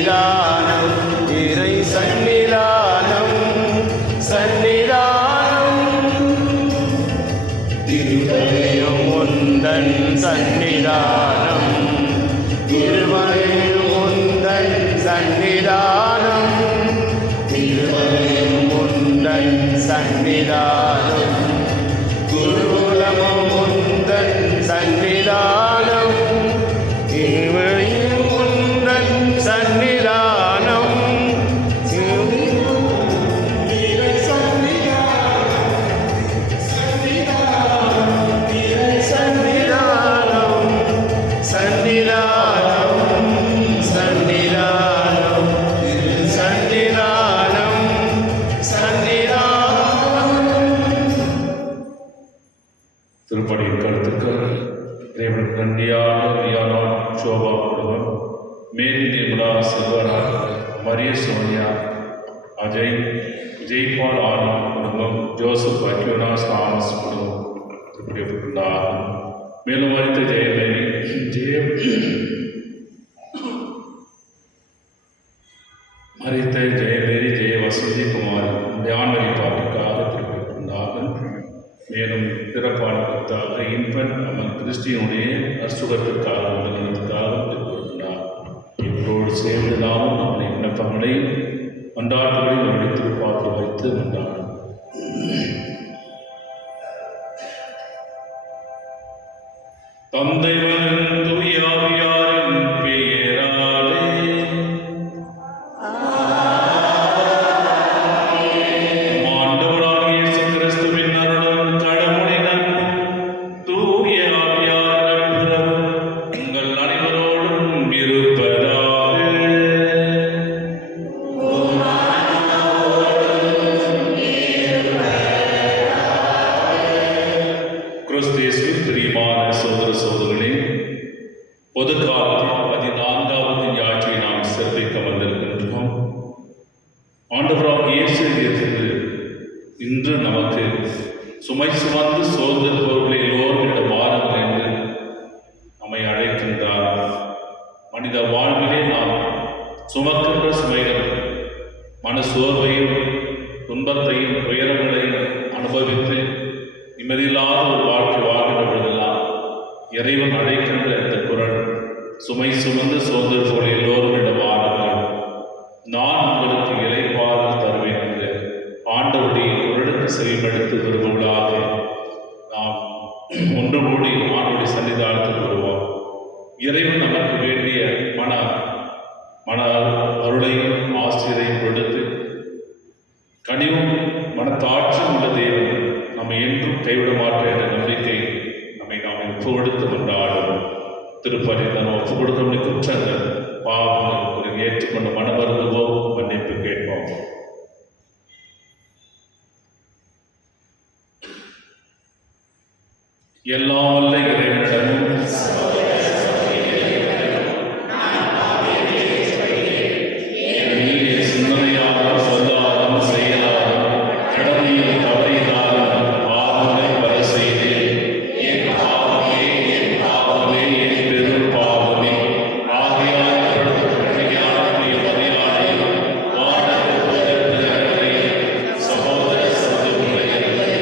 சன்னிதானம் இறை சன்னிதானம் சன்னிதானம் திருமலையும் உந்தன் சன்னிதானம் திருமலையும் உந்தன் சன்னிதானம் திருமலையும் உந்தன் சன்னிதானம் குருகுலமும் உந்தன் சன்னிதானம் திருமலையும் உந்தன் சன்னிதானம் திருப்பணியின் கருத்துக்கள் இறைவன் நன்றியாக சோபா குடும்பம் மேரி நிர்மலா செல்வராஜ் மரிய சோனியா அஜய் ஜெய்பால் ஆனந்த் குடும்பம் ஜோசப் அக்யூனாஸ் தாமஸ் குடும்பம் திருப்பணிப்பட்டுள்ளார். மேலும் மறித்த ஜெயமேரி ஜெய வசந்தி குமார் தியானவரி பாட்டுக்காக திருப்பட்டுள்ளார்கள். மேலும் பிறப்பான கருத்தாக இன்பன் அம்மன் கிறிஸ்டியனுடைய அசுகத்திற்காக உடனத்துக்காக திருப்பட்டுள்ளார். இவரோடு சேர்ந்து நாமும் நம்முடைய விண்ணப்பங்களை கொண்டாட்டுகளில் நம்முடைய திருப்பாற்று வைத்து கொண்டாடும். தந்தைவன் தூயாவியாரின் பெயராலே ஆண்டவராகிய இயேசு கிறிஸ்துவின் அருளும் கடவுளின் அன்பும் தூய ஆவியாரின் நட்புறவும் உங்கள் அனைவரோடும் இருப்பதாக. கிறிஸ்து இயேசுவின் பிரியமான சகோதர சகோதரர்களே, பொது காலத்தில் 14வது ஞாயிற்றை நாம் சிறப்பிக்க வந்திருக்கின்றோம். ஆண்டவராகிய இயேசு கிறிஸ்து இன்று நமக்கு சுமை சுமந்து சோர்ந்திருப்பவர்களை எல்லோரும் வாருங்கள் என்று நம்மை அழைக்கின்றார். மனித வாழ்விலே நாம் சுமக்கின்ற சுமைகள் மன சோர்வையும் துன்பத்தையும் துயரங்களையும் அனுபவித்து நிம்மதியில்லாத ஒரு வாழ்க்கை வாழ்கின்ற பொழுதெல்லாம் இறைவன் அழைக்கின்ற இந்த குரல், சுமை சுமந்து சோர்ந்திருப்பவர்கள் எல்லோரும் வாருங்கள், நான் உங்களுக்கு இளைப்பாறுதல் தருவேன் என்று ஆண்டவருடைய குரலுக்கு செவிமடுத்து விரும்புவதாக நாம் ஒன்று கூடி ஆண்டவருடைய சன்னிதானத்தில் வருவோம். இறைவன் நமக்கு வேண்டிய மன அருளையும் ஆசிரியரையும் கொடுத்து கனிவும் மனத்தாட்சியும் உள்ள தேவன் நம்மை என்றும் கைவிட மாட்டேன் என்ற நம்பிக்கை நாம் ஒப்பு கொடுத்து கொண்டாடும். திருப்பதி நம்ம ஒப்பு கொடுத்த குற்றங்கள் பாவங்கள் ஏற்றுக்கொண்டு மனமருந்துவோம், மன்னிப்பு கேட்போம். எல்லாம் வல்ல இறைவனிடமும் சிந்தனையாலும் சொல்லாலும் செயலாலும் கடமையில் தவறினாலும் பாவங்களை பல செய்தேன். என் பாவமே என் பாவமே என் பெரும் பாவமே. ஆகையால் சகோதர சகோதரிகளே,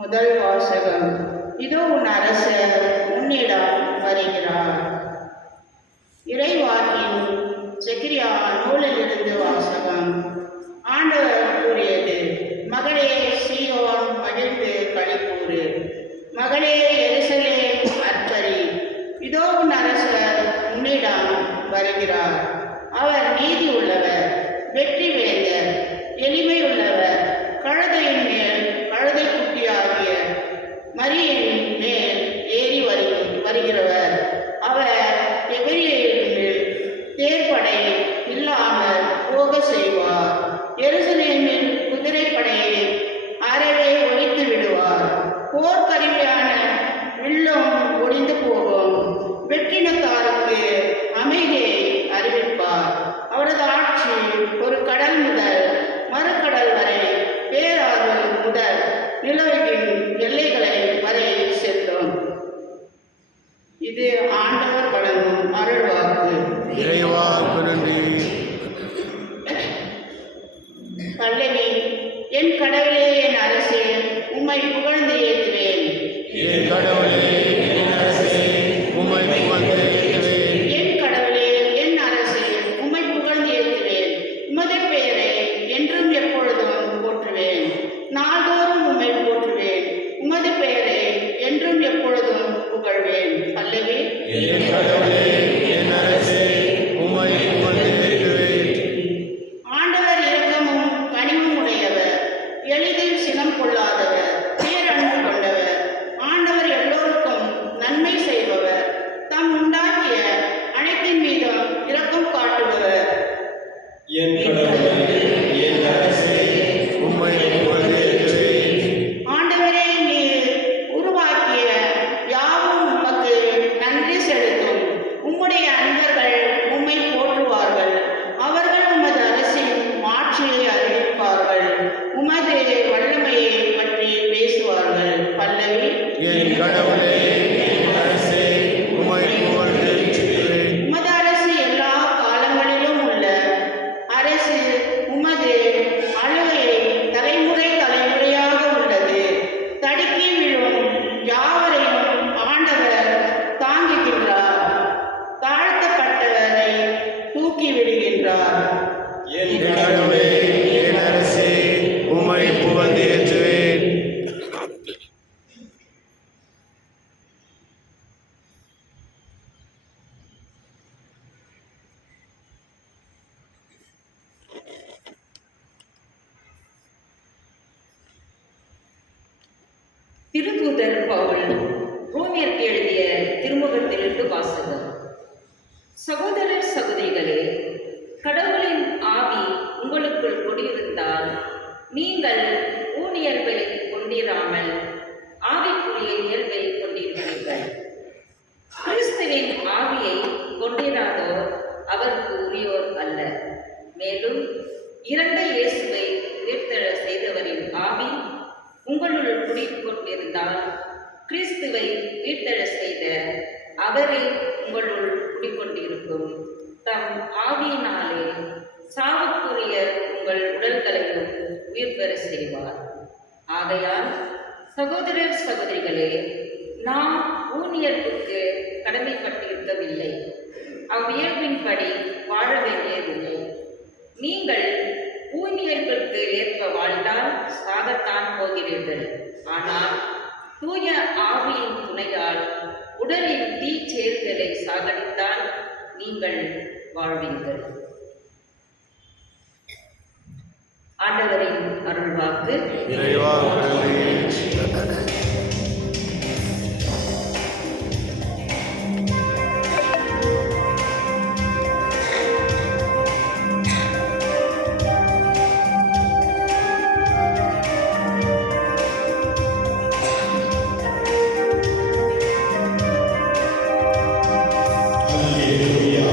முதல் வாசகம். இதோ உன் அரசர் உன்னிடம் வருகிறார். இறைவாக்கின் செக்கிரியா நூலிலிருந்து வாசகம். ஆண்டவர் கூறியது: மகளே சீயோன் மகிழ்ந்து களிக்கூறு, மகளே எருசலேம் அர்ப்பரி. இதோ உன் அரசர் உன்னிடம் வருகிறார். அவர் நீதி உள்ளவர், வெற்றி வேந்தர், எளிமை உள்ளவர், கழுதையின் மேல் கழுதை குட்டியாகிய மரியின் மேல் ஏறி வருகிறவர். அவர் எபிரேயரின் மேல் தேர்ப்படை இல்லாமல் போக செய்வார். எருசலேமின் குதிரைப்படையை அறவே ஒழித்து விடுவார். போர்க்கருவியான வில்லும் ஒளிந்து போகும். வெற்றினத்தாருக்கு அமைதியை அறிவிப்பார். அவரது ஆட்சி ஒரு கடல் முதல் மறுகடல் வரை, பேராறு முதல் நிலவுகின் எல்லைகளை வரை செல்லும். இது ஆண்டவர் வழங்கும் அருள்வாக்கு. இறைவா நன்றி. பல்லவி. என் கடவுளே, என் அரசே, உம்மை புகழ்ந்து ஏற்றுவேன். என் கடவுளே, என் அரசே, உம்மை புகழ்ந்து ஏற்றுவேன். என் கடவுளே, என் அரசே, உம்மை புகழ்ந்து ஏற்றுவேன். உமது பெயரை என்றும் எப்பொழுதும் போற்றுவேன். நாள்தோறும் உம்மை போற்றுவேன். உமது பெயரை என்றும் எப்பொழுதும் புகழ்வேன். பல்லவி. என் கடவுளே, என் அரசே, உம்மை புகழ்ந்து ஏற்றுவேன். ஆண்டவர் இரக்கமும் கனிவும் உடையவர், எளிதில் சினம் கொள்ளாதவர், பேரன்பு கொண்டவர். ஆண்டவர் எல்லோருக்கும் நன்மை செய்பவர், தாம் உண்டாக்கிய அனைத்தின் மீதும் இரக்கம் காட்டுபவர். என் கடவுளே, என் அரசே, உம்மை புகழ்ந்து ஏற்றுவேன். ஆண்டவரே, நீர் உருவாக்கிய யாவும் உமக்கு நன்றி செலுத்தும். உம்முடைய அன்பர்கள் உம்மை போற்றுவார்கள். அவர்கள் உமது அரசின் மாட்சியை அறிவிப்பார்கள். உமது வல்லமையை பற்றி பேசுவார்கள். பல்லவி. என் கடவுளே, என் அரசே, உம்மை புகழ்ந்து ஏற்றுவேன். உமது அரசு எல்லா காலங்களிலும் உள்ள அரசு. உமது ஆளுகையை தலைமுறை தலைமுறையாக உள்ளது. தடுக்கி விழும் யாவரையும் ஆண்டவர் தாங்குகின்றார். தாழ்த்தப்பட்டவரை தூக்கி விடுகின்றார். என் என் கடவுளே, என் அரசே, உம்மை புகழ்ந்து ஏற்றுவேன். திருத்தூதர் பவுல் ரோமியருக்கு எழுதிய திருமுகத்திலிருந்து வாசகம். சகோதரர் சகோதரிகளே, கடவுளின் ஆவி உங்களுக்குள் குடியிருந்தால் நீங்கள் ஊனியல்பை கொண்டிராமல் ஆவிக்குரிய இயல்பை கொண்டிருக்கிறீர்கள். கிறிஸ்துவின் ஆவியை கொண்டிராதோர் அவருக்கு உரியோர் அல்ல. மேலும் இறந்த இயேசுவை உயிர்த்தெழ செய்தவரின் ஆவி உங்களுள் குடிக்கொண்டிருந்தால் கிறிஸ்துவை உயிர்த்தெழ செய்த அவரே உங்களுள் குடிக்கொண்டிருக்கும். தம் ஆவியினாலே சாவுக்குரிய உங்கள் உடல்களையும் உயிர் பெற செய்வார். ஆகையால் சகோதரர் சகோதரிகளே, நாம் ஊனியர்வுக்கு கடமைப்பட்டிருக்கவில்லை, அவ்வியல்பின்படி வாழ வேண்டியதில்லை. நீங்கள் ஊனியர்களுக்கு ஏற்ப வாழ்ந்தால் சாகத்தான் போகிறீர்கள். ஆனால் தூய ஆவியின் துணையால் உடலின் தீச்செயல்களை சாகடித்தால் நீங்கள் வாழ்வீர்கள். ஆண்டவரின் அருள்வாக்கு. இறைவா நன்றி. Alleluia,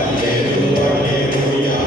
alleluia, alleluia,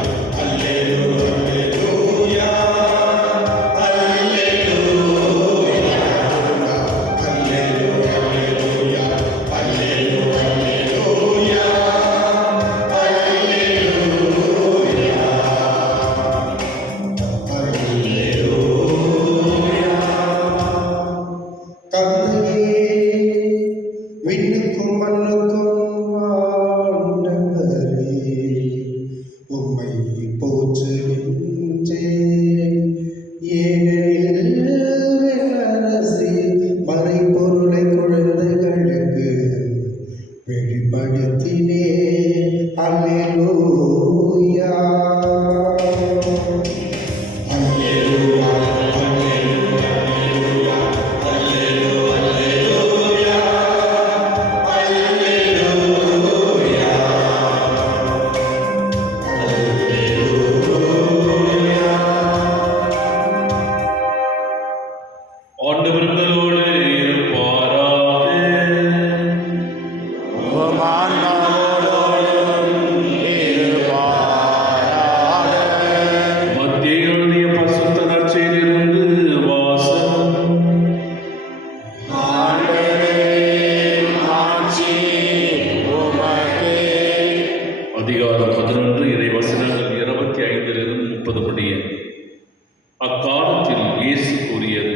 அக்காலத்தில் இயேசு கூறியது,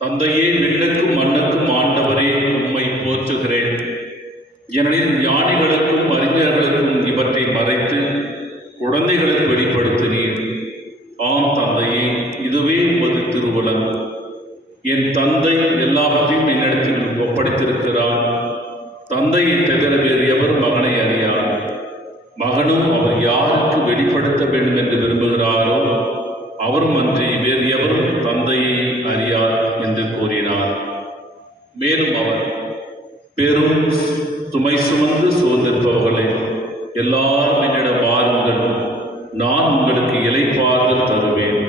தந்தையே, விண்ணுக்கும் மண்ணுக்கும் ஆண்டவரே, உம்மை போற்றுகிறேன். ஏனெனில் ஞானிகளுக்கும் அறிஞர்களுக்கும் இவற்றை மறைத்து குழந்தைகளுக்கு வெளிப்படுத்தினீர். ஆம் தந்தையே, இதுவே உமது திருவுளம். என் தந்தை எல்லாவற்றையும் என்னிடத்தில் ஒப்படைத்திருக்கிறார். தந்தையை தவிர வேறு எவரும் மகனை அறியார். மகனும் அவர் யாருக்கு வெளிப்படுத்த வேண்டும் என்று விரும்புகிறாரோ அவரும் அன்றி வேறு எவரும் தந்தையை அறியார் என்று கூறினார். மேலும் அவர், பெரும் சுமை சுமந்து சோர்ந்திருப்பவர்களே, எல்லாரும் என்னிடம் வாருங்கள், நான் உங்களுக்கு இளைப்பாறுதல் தருவேன்.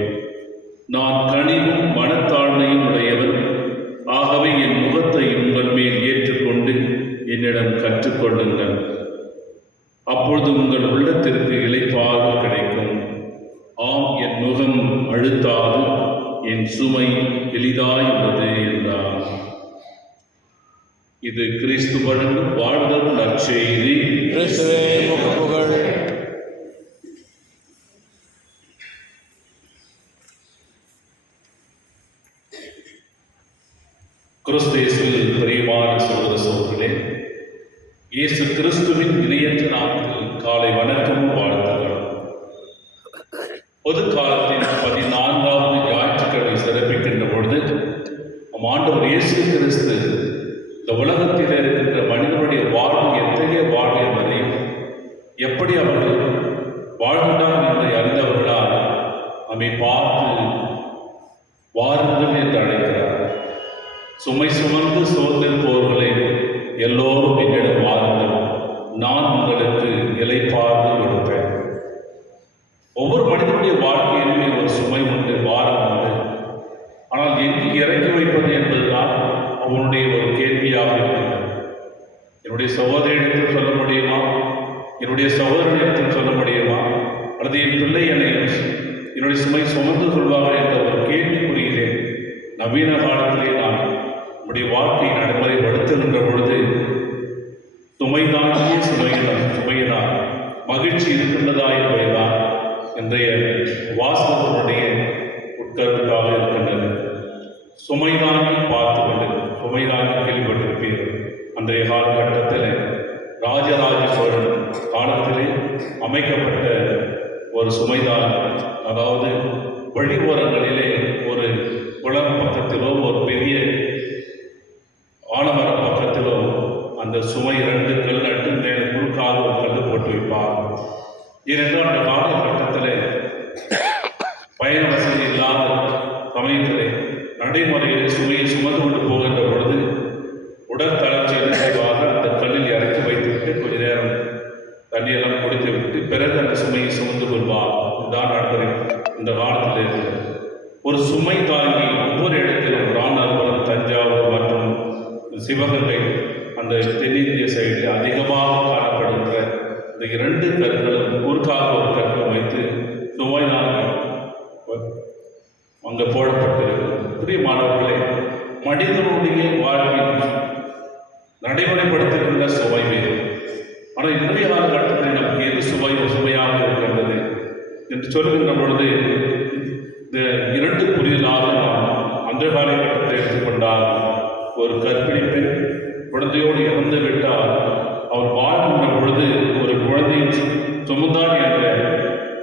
நான் கனிவும் மனத்தாழ்மையும் உடையவர். ஆகவே என் முகத்தை உங்கள் மேல் ஏற்றுக்கொண்டு என்னிடம் கற்றுக்கொள்ளுங்கள். அப்பொழுது உங்கள் உள்ளத்திற்கு இளைப்பாறுதல் கிடைக்கும். ஆம், என் முகம் அழுத்தாது, என் சுமை எளிதாய் உள்ளது என்றார். இது கிறிஸ்து வழங்கும் வாழ்தல் நற்செய்தி. கிறிஸ்துவே உமக்கு புகழ். கிறிஸ்தேசுவில் பிரியமான சகோதர சகோதரிகளே, இயேசு கிறிஸ்துவின் இணையற்ற நாமத்தில் காலை வணக்கமும் வாழ்த்துக்கள். பொது காலத்தின் 14வது ஞாயிற்றுக்கிழமை சிறப்பிக்கின்ற பொழுது ஆண்டவர் இயேசு கிறிஸ்து இந்த உலகத்தில் இருக்கின்ற மனிதனுடைய வாழ்வு எத்தகைய வாழ்வு என்பதையும் எப்படி அவர்கள் வாழ்ந்தார் என்பதை அறிந்தவர்களால் நம்மை பார்த்து வாருங்கள் என்று அழைக்கிறார். சுமை சுமந்து சோர்ந்திருப்பவர்களே, எல்லோரும் என்னிடம் வாருங்கள், நான் உங்களுக்கு இளைப்பாறுதல் கொடுப்பேன். ஒவ்வொரு மனிதனுடைய வாழ்க்கையிலுமே ஒரு சுமை உண்டு, பாரம் உண்டு. ஆனால் எங்கு இறக்கி வைப்பது என்பதுதான் அவனுடைய ஒரு கேள்வியாக இருக்கிறது. என்னுடைய சகோதரிடத்தில் சொல்ல முடியுமா? என்னுடைய சகோதரனிடத்தில் சொல்ல முடியுமா? அல்லது என் பிள்ளை என்னுடைய சுமை சுமந்து கொள்வார்கள் என்ற ஒரு கேள்விக்குறியிலே நவீன காலத்திலே நான் நம்முடைய வாழ்க்கை நடைமுறைப்படுத்துகின்ற பொழுது சுமைதானே சுமையினால் மகிழ்ச்சி இருக்கின்றதா என்பதுதான் இன்றைய வாசகனுடைய உட்கருத்தாக இருக்கின்றது. சுமைதாங்கி பார்த்து கொண்டு சுமைதாங்கி கேள்விப்பட்டிருப்பீர்கள். அன்றைய காலகட்டத்தில் ராஜராஜ சோழன் காலத்திலே அமைக்கப்பட்ட ஒரு சுமைதாங்கி, அதாவது வழி ஓரங்களிலே ஒரு குளம் பக்கத்திலோ ஒரு பெரிய ஆலமர பக்கத்திலோ அந்த சுமை 2 கல் நட்டு மேலே குறுக்காக ஒரு கல் போட்டு வைப்பார். ஏனென்றால் அந்த காலகட்டத்தில் பயண வசதி இல்லாத சமயத்திலே நடைமுறையில் சுமையை சுமந்து கொண்டு போகின்ற பொழுது உடற்தளர்ச்சி செய்வாக அந்த கல்லில் இறக்கி வைத்துவிட்டு கொஞ்ச நேரம் தண்ணியெல்லாம் குடித்து விட்டு பிறகு அந்த சுமையை சுமந்து கொள்வார். இதுதான் நடைமுறை இந்த காலத்தில் இருக்கிறது. ஒரு சுமை தாங்கி ஒவ்வொரு இடத்திலும் ராமநாதபுரம், தஞ்சாவூர் மற்றும் சிவகங்கை அந்த தென்னிந்திய சைடில் அதிகமாக காணப்படுகின்ற இந்த 2 கற்களும் குறுக்காக ஒரு கற்களும் வைத்து சுமை தாங்கி அங்கே போடப்பட்டிருக்கிறது. பிரியமானவர்களே, மனிதனுடைய வாழ்வில் நடைமுறைப்படுத்துகின்ற சுமை வேறு. ஆனால் இன்றைய காலகட்டத்தில் நமக்கு எது சுமையாக இருக்கின்றது என்று சொல்லுகின்ற பொழுது இந்த 2 புரிதலாக நாம் அந்த காலகட்டத்தை எடுத்துக்கொண்டால், ஒரு கர்ப்பிணி பெண் குழந்தையோடு இறந்து விட்டால் அவர் வாழ்கின்ற பொழுது ஒரு குழந்தையை சுமந்தார் என்ற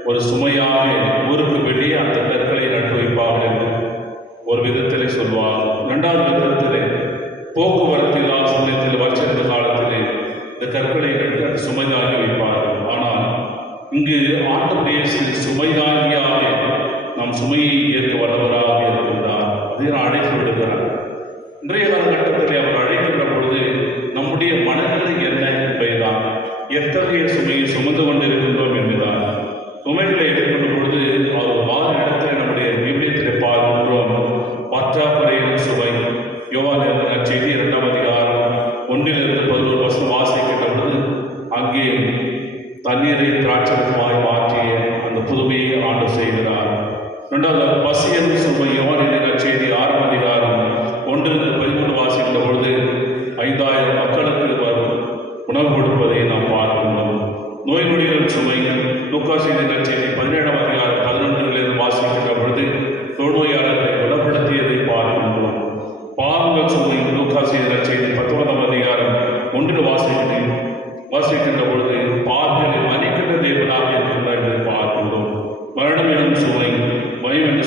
ஒரு சுமையாக ஊருக்கு வெளியே அந்த கற்களை நட்டு வைப்பார்கள் என்று ஒரு விதத்திலே சொல்வார். 2வது விதத்திலே போக்குவரத்து இல்லாத சமயத்தில் வருஷத்த காலத்திலே இந்த கற்களை நட்டு அந்த சுமைதாங்கி வைப்பார்கள். ஆனால் இங்கு ஆண்டவர் சுமைதாங்கியாக நாம் சுமையை ஏற்க வல்லவராக இருக்கின்றார். அதை நான் அழைத்து விடுகிறார். இன்றைய காலகட்டத்தில் அவர் அழைக்கின்ற பொழுது நம்முடைய மனநிலை என்ன என்பதுதான், எத்தகைய சுமையை சுமந்து கொண்டிருக்கின்றோம் என்பதுதான். சுமைகளை எடுக்கின்ற பொழுது அவர் வார இடத்தில் நம்முடைய விவிலியத்திலே பார்க்கின்றோம். பற்றாக்குறையின் சுமை. யோவான் நற்செய்தி 2ஆம் அதிகாரம் 1-11 வாசிக்கின்ற பொழுது அங்கே தண்ணீரை திராட்சரசமாய் மாற்றிய அந்த புதுமையை ஆண்டவர் செய்கிறார். 2வது பசியின் சுமை. யோவான் நற்செய்தி 6ஆம் அதிகாரம் 1-13 வாசிக்கின்ற பொழுது 5000 மக்களுக்கு உணவு கொடுப்பதை நாம் பார்க்கின்றோம். நோய் நொடிகள் சுமை. லூக்கா செய்தி நற்செய்தி 17ஆம் அதிகாரம்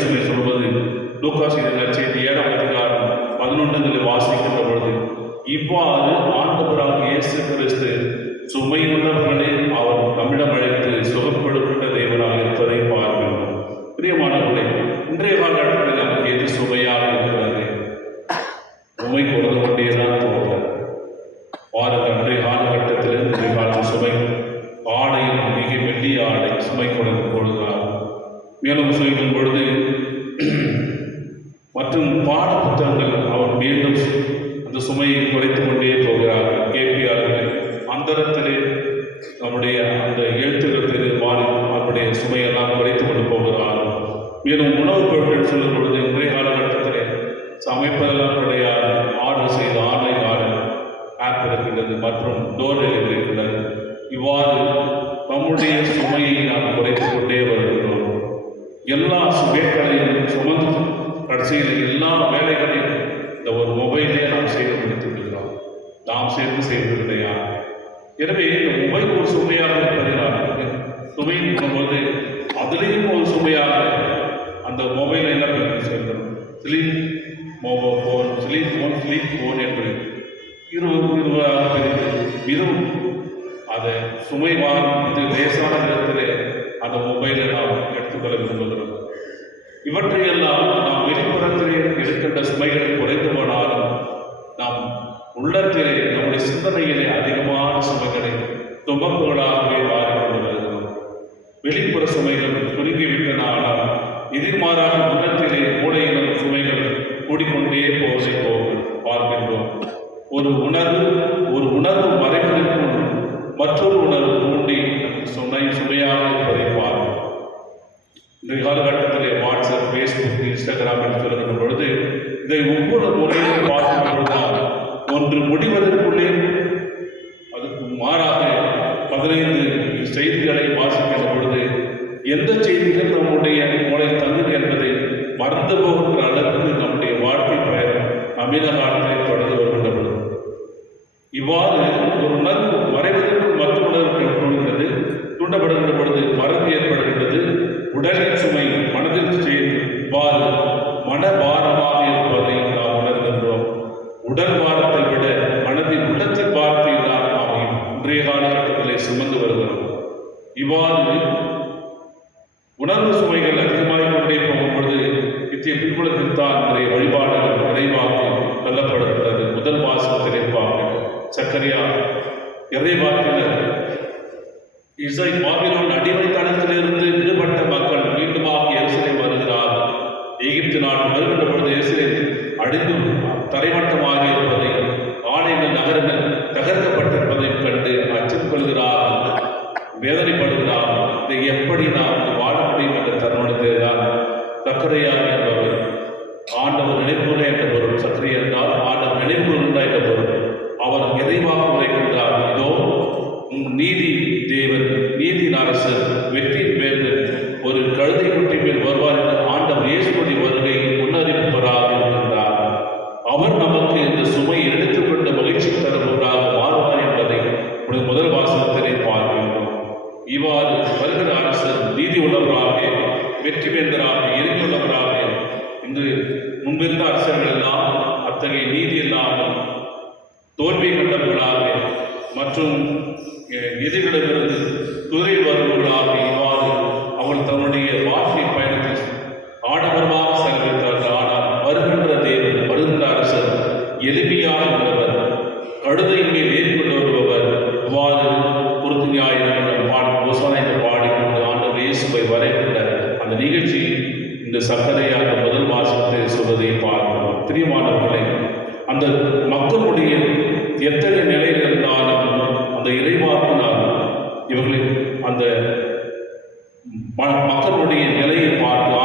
சுமை சொல்வது லூக்காஸ் செய்தி 7ஆம் அதிகாரம் 11 வாசிக்கின்ற பொழுது, இவ்வாறு ஆண்டவராகிய இயேசு கிறிஸ்து சுமையுள்ளவர்களை அவர் நம்மிடம் அழைத்து சுகம் கொடுக்கின்ற தேவனாக இருப்பதை பார்க்கிறோம். பிரியமானவர்களே, இன்றைய காலகட்டத்தில் நமக்கு எது சுமையாக இருக்கிறது? சுமை கொடுத்து கொண்டேதான் போகிறது. அன்றைய காலகட்டத்தில் இன்றைய காலத்தில் சுமை ஆடையும் மிக மெல்லிய ஆடை சுமை கொடுத்து கொள்கிறார். மேலும் சுமைக்கும் பொழுது மற்றும் பாட புத்தகங்கள் அவர் மீண்டும் அந்த சுமையை குறைத்துக் கொண்டே போகிறார்கள். கேபிஆர்களை அந்தரத்திலே நம்முடைய அந்த எழுத்துக்கள் மாறி அவருடைய சுமையெல்லாம் குறைத்துக் கொண்டு போகிறார்கள். மேலும் உணவுப் பொருட்கள் சொல்லும் பொழுது இன்றைய காலகட்டத்திலே சமைப்பதெல்லாம் கிடையாது. ஆர்டர் செய்த ஆன்லைன் ஆர்டர் ஆப் இருக்கின்றது மற்றும் டோர் டெலிவரி இருக்கின்றது. இவ்வாறு நம்முடைய சுமையை நாம் குறைத்துக் கொண்டே வருகின்றோம். எல்லா சுமைகளையும் சுமந்து கடைசியில் எல்லா வேலைகளையும் இந்த ஒரு மொபைலே நாம் செய்து முடித்து விடுகிறோம். நாம் சேர்ந்து செய்வதில்லையா? எனவே இந்த மொபைல் ஒரு சுமையாக இருப்பதினால் சுமை போது அதுலேயும் ஒரு சுமையாக அந்த மொபைல் என்ன சொல்கிறோம், ஸ்லீப் ஃபோன், ஸ்லீப் ஃபோன் என்று இருபதாக பிரிந்து இதுவும் அதை சுமை வாங்கும் இது லேசான விதத்திலே அந்த மொபைலை நாம் எடுத்துக்கொள்ள விரும்புகிறோம். இவற்றையெல்லாம் நாம் வெளிப்புறத்திலே இருக்கின்ற சுமைகளை குறைந்து போனாலும் நாம் உள்ளத்திலே நம்முடைய சிந்தனையிலே அதிகமான சுமைகளை துன்பங்களாகவே மாறிக்கொண்டு வருகிறோம். வெளிப்புற சுமைகள் சுருங்கிவிட்டன, ஆனால் எதிர்மாறாக உள்ளத்திலே மூளையிலும் சுமைகள் கூடிக்கொண்டே போவதை பார்க்கின்றோம். ஒரு உணர்வு மறைவதற்கும் மற்றொரு உணர்வு தூண்டி சுமையாக இருப்பதை பார்க்கிறோம். இந்த காலகட்டத்திலே வாட்ஸ்அப், ஃபேஸ்புக், இன்ஸ்டாகிராம் என்று சொல்லுகின்ற பொழுது இதை ஒவ்வொரு முறையும் பார்க்கும் பொழுதுதான் ஒன்று முடிவதற்குள்ளே அதுக்கு மாறாக 15 செய்திகளை வாசிக்கின்ற பொழுது எந்த செய்திகள் நம்முடைய மூளையில் தங்குது என்பதை மறந்து போகின்ற அளவுக்கு நம்முடைய வாழ்க்கை பயணம் அமில காலத்தை தொடர்ந்து வருகின்றது. இவ்வாறு ஒரு உணர்வு மறைவதற்கு மற்ற உணர்வுகள் தூண்டப்படுகின்ற பொழுது மறதி ஏற்படுகின்றது. உடலின் சுமை மனதில் செய்து இவ்வாறு மனபாரமாக இருப்பதை நாம் உணர்கின்றோம். உடல் பாரத்தை விட மனதின் உள்ளத்தின் பாரத்தை தான் நாம் இன்றைய காலகட்டத்திலே சுமந்து வருகிறோம். இவ்வாறு உணர்வு சுமைகள் அதிகமாக கொண்டே போகும் பொழுது இத்திய பின்புலத்தில் தான் இன்றைய வழிபாடுகள் நிறைவாக சொல்லப்படுகின்றது. முதல் வாசகத்திலே பார்க்க சக்கரியா இறைவாக்கினர் இசை பாபிலோன் அடிமைத்தனத்திலிருந்து விடுபட்ட மக்கள் மீண்டுமாக எருசலேம் வருகிறார். எகிப்து நாடு வருகின்ற பொழுது எருசலேம் அழிந்து தரைமட்டமாக இருப்பதை, ஆலயங்கள் நகரங்கள் தகர்க்கப்பட்டிருப்பதையும் கண்டு அச்சம் கொள்கிறார், வேதனைப்படுகிறார். இதை எப்படி நாம் வாழ முடியும் என்ற தருணத்தில் தான் சக்கரையா என்பவர் ஆண்டவர் நினைவுற என்ற பொருள். சக்கரையா என்றால் ஆண்டவர் நினைவுறுண்டா என்ற பொருள். அவர் எதைவாக உரைக்கின்றார், இதோ நீதி தேவன், நீதியின் அரசர், வெற்றியின் வேந்தர் ஒரு கழுதை குட்டி மேல் வருவார் என்று ஆண்டவர் இயேசுவின் வருகை முன்னறிவிப்பவராக இருக்கின்றார். அவர் நமக்கு இந்த சுமையை எடுத்துக்கொண்ட மகிழ்ச்சி தருபவராக மாறுவார் என்பதை முதல் வாசகத்திலே பார்க்கின்றோம். இவ்வாறு வருகிற அரசர் நீதி உள்ளவராக, வெற்றி வேந்தராக, எரிந்துள்ளவராக, இன்று முன்பிருந்த அரசர்கள் எல்லாம் அத்தகைய நீதி இல்லாமல் தோல்வி கண்டவர்களாக மற்றும் எதிரிடமிருந்து துறை வருவர்களாக இவ்வாறு அவர்கள் தன்னுடைய வாழ்க்கை பயணத்தில் ஆடம்பரமாக செலவிட்டார்கள். ஆனால் வருகின்ற தேவன், வருகின்ற அரசர் எளிமையாக உள்ளவர், கழுதையின் மேல் ஏற்கொண்டு வருபவர். இவ்வாறு குருத்து ஞாயிறு பாடி என்று பாடிக்கொண்டு ஆண்டவர் இயேசுவை வரைகின்ற அந்த நிகழ்ச்சி இந்த சக்கரையாக முதல் வாசகத்தை சொல்வதை பார்க்கிறோம். பிரியமானவர்களே, அந்த மக்களுடைய எத்தகைய நிலையில் இருந்தாலும் அந்த இறைவாக்கினால் இவர்களின் அந்த மக்களுடைய நிலையை பார்த்து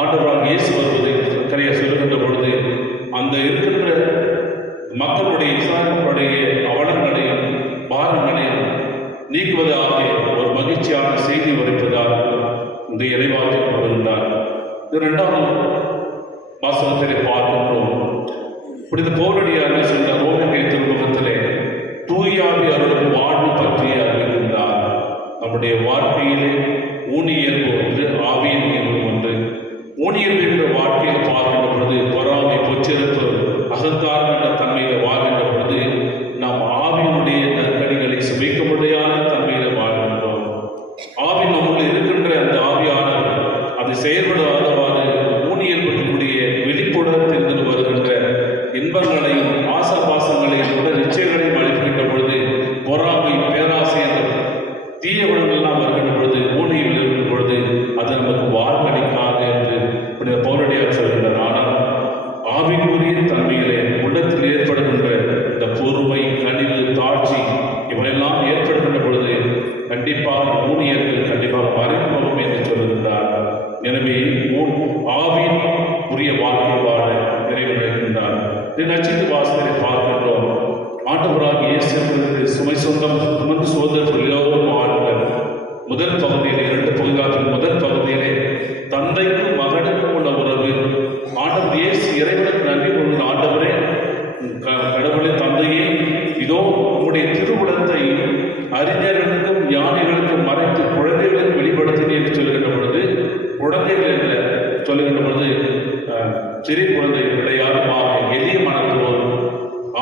ஆண்டவராக இயேசு வருவதை சக்கரையா சொல்லுகின்ற பொழுது அந்த இருக்கின்ற மக்களுடைய இஸ்லாமியர்களுடைய அவலங்களையும் பாரங்களையும் நீக்குவதாக ஒரு மகிழ்ச்சியான செய்தி உரைப்பதாக இந்த இறைவாக்கில் வருகின்றார். இது 2வது வாசகத்திலே பார்க்கின்றோம். புனித பவுலடியார் சென்ற ரோமேனிய திருமுகத்திலே தூயாவி அருளும் வாழ்வு பற்றி அறிவிக்கின்றார். நம்முடைய வாழ்க்கையிலே ஊனியல்பு ஒன்று, ஆவியின் இயல்பு ஒன்று. செயல்படாதவாறு ஊனியல்படுத்தக்கூடிய விழிப்புணர்த்திலிருந்து வருகின்ற இன்பங்களையும் ஆசபாசங்களையும் உடல் நிச்சயங்களையும் அளிக்கின்ற பொழுது பொறாமை பேராசை என்ற தீய குணங்கள்லாம் வருகின்ற பொழுது ஊனியில் இருக்கிற பொழுது அது நமக்கு வாழ்வளிக்காது என்று புனித பவுலடியார் சொல்கிறார். ஆனால் ஆவிக்குரிய தன்மையிலே உள்ளத்தில் ஏற்படுகின்ற இந்த பொறுமை, கனிவு, தாட்சி இவையெல்லாம் ஏற்படுகின்ற பொழுது கண்டிப்பாக ஊனியர்கள் கண்டிப்பாக மறைந்து போகும் என்று சொல்லுகின்றார். எனவே ஆவின் உரிய வாழ்க்கை வாழ இறைவன் இருக்கின்றார். நச்சித்து வாசகரை பார்க்கின்றோம். ஆண்டவராக இயேசு சுமை சொந்தம் சுமந்து சோதர்கள் எல்லோரும் ஆளுங்கள். முதல் பகுதியிலே 2 பகுதிகளின் முதல் பகுதியிலே தந்தைக்கும் மகனுக்கும் உள்ள உறவு, ஆண்டவர் இயேசு இறைவனுக்கு நன்றி கொள்கிற ஆண்டவரே கடவுளே தந்தையே, இதோ உங்களுடைய திருவுளத்தை அறிஞர்களுக்கும் ஞானிகளுக்கும் மறைத்து குழந்தைகளுக்கு வெளிப்படுத்தினேன் என்று சொல்லுகின்ற பொழுது, குழந்தைகள் என்று சொல்லுகின்ற பொழுது சிறிய குழந்தை கிடையாதுமாக எளிய மனத்தோர்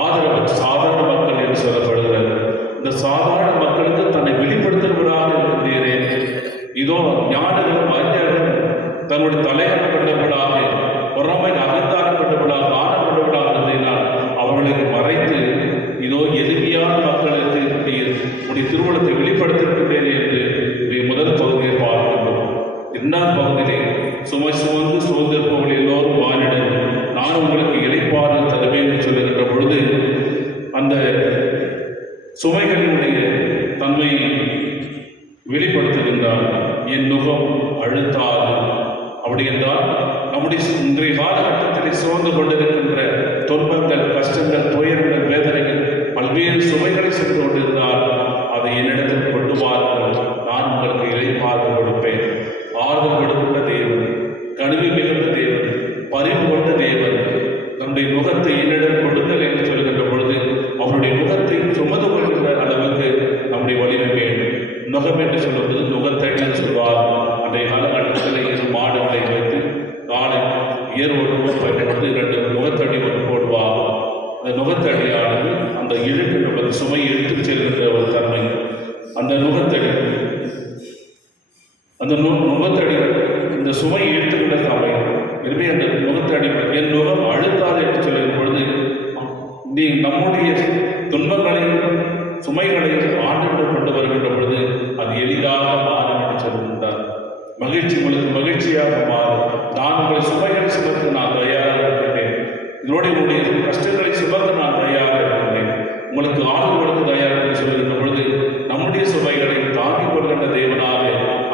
ஆதரவு சாதாரண மக்கள் என்று சொல்லப்படுகிறது. இந்த சாதாரண மக்களுக்கு தன்னை வெளிப்படுத்துவதாக இருக்கின்றீரே, இதோ ஞானிகளும் அறிஞர்களும் தன்னுடைய தலைவர் கொண்டவர்களாக பொறாமை அகங்காரம் கொண்டவர்களாக ஆணம் கொண்டவர்களாக இருந்ததினால் அவர்களுக்கு மறைத்து இதோ எளிமையான மக்களுக்கு உடைய திருவுளத்தை வெளிப்படுத்திருக்கின்றேன் என்று முதல் பகுதியை பார்க்கின்றோம். 2ஆம் பகுதியிலே சுமை சுமந்து சோர்ந்திருப்பவர்கள் எல்லோரும் வாழிடம், நான் உங்களுக்கு இளைப்பாறுதல் தருவேன் என்று சொல்லுகின்ற பொழுது அந்த சுமைகளினுடைய தன்மையை வெளிப்படுத்துகின்றார். என் நுகம் அழுத்தாது. அப்படி என்றால் நம்முடைய இன்றைய காலகட்டத்திலே சுமந்து கொண்டிருக்கின்ற துன்பங்கள், கஷ்டங்கள், துயரங்கள், வேதனைகள், பல்வேறு சுமைகளை சென்று கொண்டிருந்தால் அதை என்னிடத்தில் கொண்டு வாருங்கள், நான் உங்களுக்கு இளைப்பாறுதல் கொடுப்பேன். ஆறுதல் கொடுக்கின்ற தேவன், கனிவு மிகுந்த தேவன், பரிவு கொண்ட தேவன், நம்முடைய நுகத்தை என்னிடம் கொடுங்கள் என்று சொல்கின்ற பொழுது அவருடைய நுகத்தை சுமந்து கொள்கின்ற அளவுக்கு நம்முடைய வலிமை வேண்டும். நுகம் என்று சொல்லுவது நுகத்தடி என்று சொல்வார். அன்றைய காலகட்டத்தில் மாடுகளை வைத்து காலை ஏர்வோடு பயன்படுத்தி 2 நுகத்தடி ஒன்று போடுவார். அந்த நுகத்தடியானது அந்த இழுக்கின்ற சுமையை எடுத்துச் செல்கின்ற ஒரு தன்மை. அந்த நுகத்தடி இந்த சுமையை எடுத்துக்கின்ற தன்மை. எனவே அந்த நுகத்தடி என் நுகம் அழுத்தாது என்று சொல்லுகிற பொழுது நீ நம்முடைய துன்பங்களையும் சுமைகளையும் ஆண்டுகள் கொண்டு வருகின்ற பொழுது அது எளிதாக மாறும் என்று சொல்கின்றார். மகிழ்ச்சி உங்களுக்கு மகிழ்ச்சியாக மாறும். நான் உங்களை சுமைகளை சுமக்க நான் தயாராக இருக்கின்றேன். உங்களுடைய கஷ்டங்களை சுமக்க நான் தயாராக இருக்கின்றேன். உங்களுக்கு ஆறுதல் கொடுக்க தயாராக என்று சொல்கின்ற பொழுது நம்முடைய சுமைகளை தாங்கிக் கொள்கின்ற தேவனாக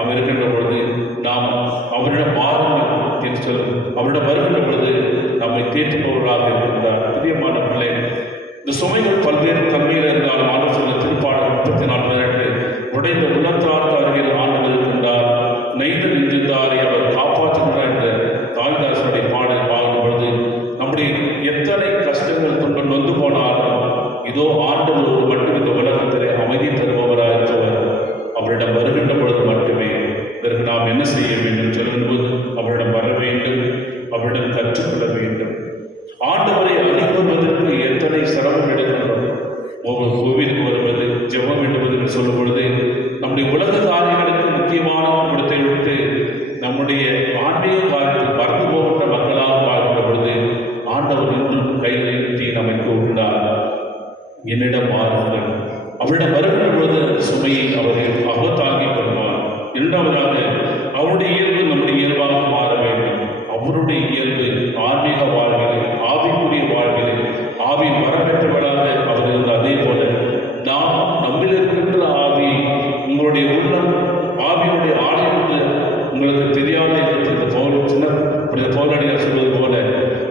அவர் இருக்கின்ற பொழுது நாம் அவரிடம் மாறுங்கள் என்று சொல்லும். அவரிடம் வருகின்ற பொழுது நம்மை தேற்றுபவர்களாக இருக்கின்றார். பிரியமானவர்களே, இந்த சுமைகள் பல்வேறு தன்மையில் இருந்தாலும் ஆண்டவர் சொல்ல திருப்பாடல் 34:18 உடைந்த உள்ளத்தார்க்கு அருகில் ஆண்டவர் இருக்கின்றார், நெய்து நின்றிருந்தாரை அவர் காப்பாற்றுகிறார் என்ற தாழ்தாசனுடைய பாடல் பாடும் பொழுது நம்முடைய எத்தனை கஷ்டங்கள் துன்பம் நொந்து போனாலும் இதோ ஆண்டவர் ஒரு மட்டும் இந்த உலகத்திலே அமைதி தருபவராக இருப்பவர். அவரிடம் வருகின்ற பொழுது மட்டுமே இதற்கு நாம் என்ன செய்ய வேண்டும் சொல்லும்போது அவரிடம் வர வேண்டும், அவரிடம் கற்றுக்கொள்ள வேண்டும். ஆண்டவரை அனுப்புவதற்கு எத்தனை சிரமம் எடுக்கின்றோம். கோவிலுக்கு வருவது, ஜெபம் எடுப்பது என்று சொல்லும் பொழுது நம்முடைய உலக காரியங்களுக்கு முக்கியமான கொடுத்தை விட்டு நம்முடைய ஆன்மீக காரியத்தில் மறந்து போகின்ற மக்களாக வாழ்கின்ற பொழுது ஆண்டவர் இன்றும் கைகளை நீட்டி நம்மை கூறுகிறார், என்னிடம் மாறுங்கள். அவரிடம் வருகின்ற பொழுது சுமையை அவர் தாங்கிக் கொள்வார். 2ஆவதாக அவருடைய இயல்பு நம்முடைய இயல்பாக மாற வேண்டும். அவருடைய இயல்பு ஆன்மீக வாழ்விலே, ஆவிக்குரிய வாழ்விலே, ஆவி வரப்பெற்றவளாக அவர் இருந்த அதே போல நாம் நம்மில் இருக்கின்ற ஆவி உங்களுடைய உள்ளம் ஆவியுடைய ஆடை என்று உங்களுக்கு தெரியாத இந்த பவுலடியார் சொல்வது போல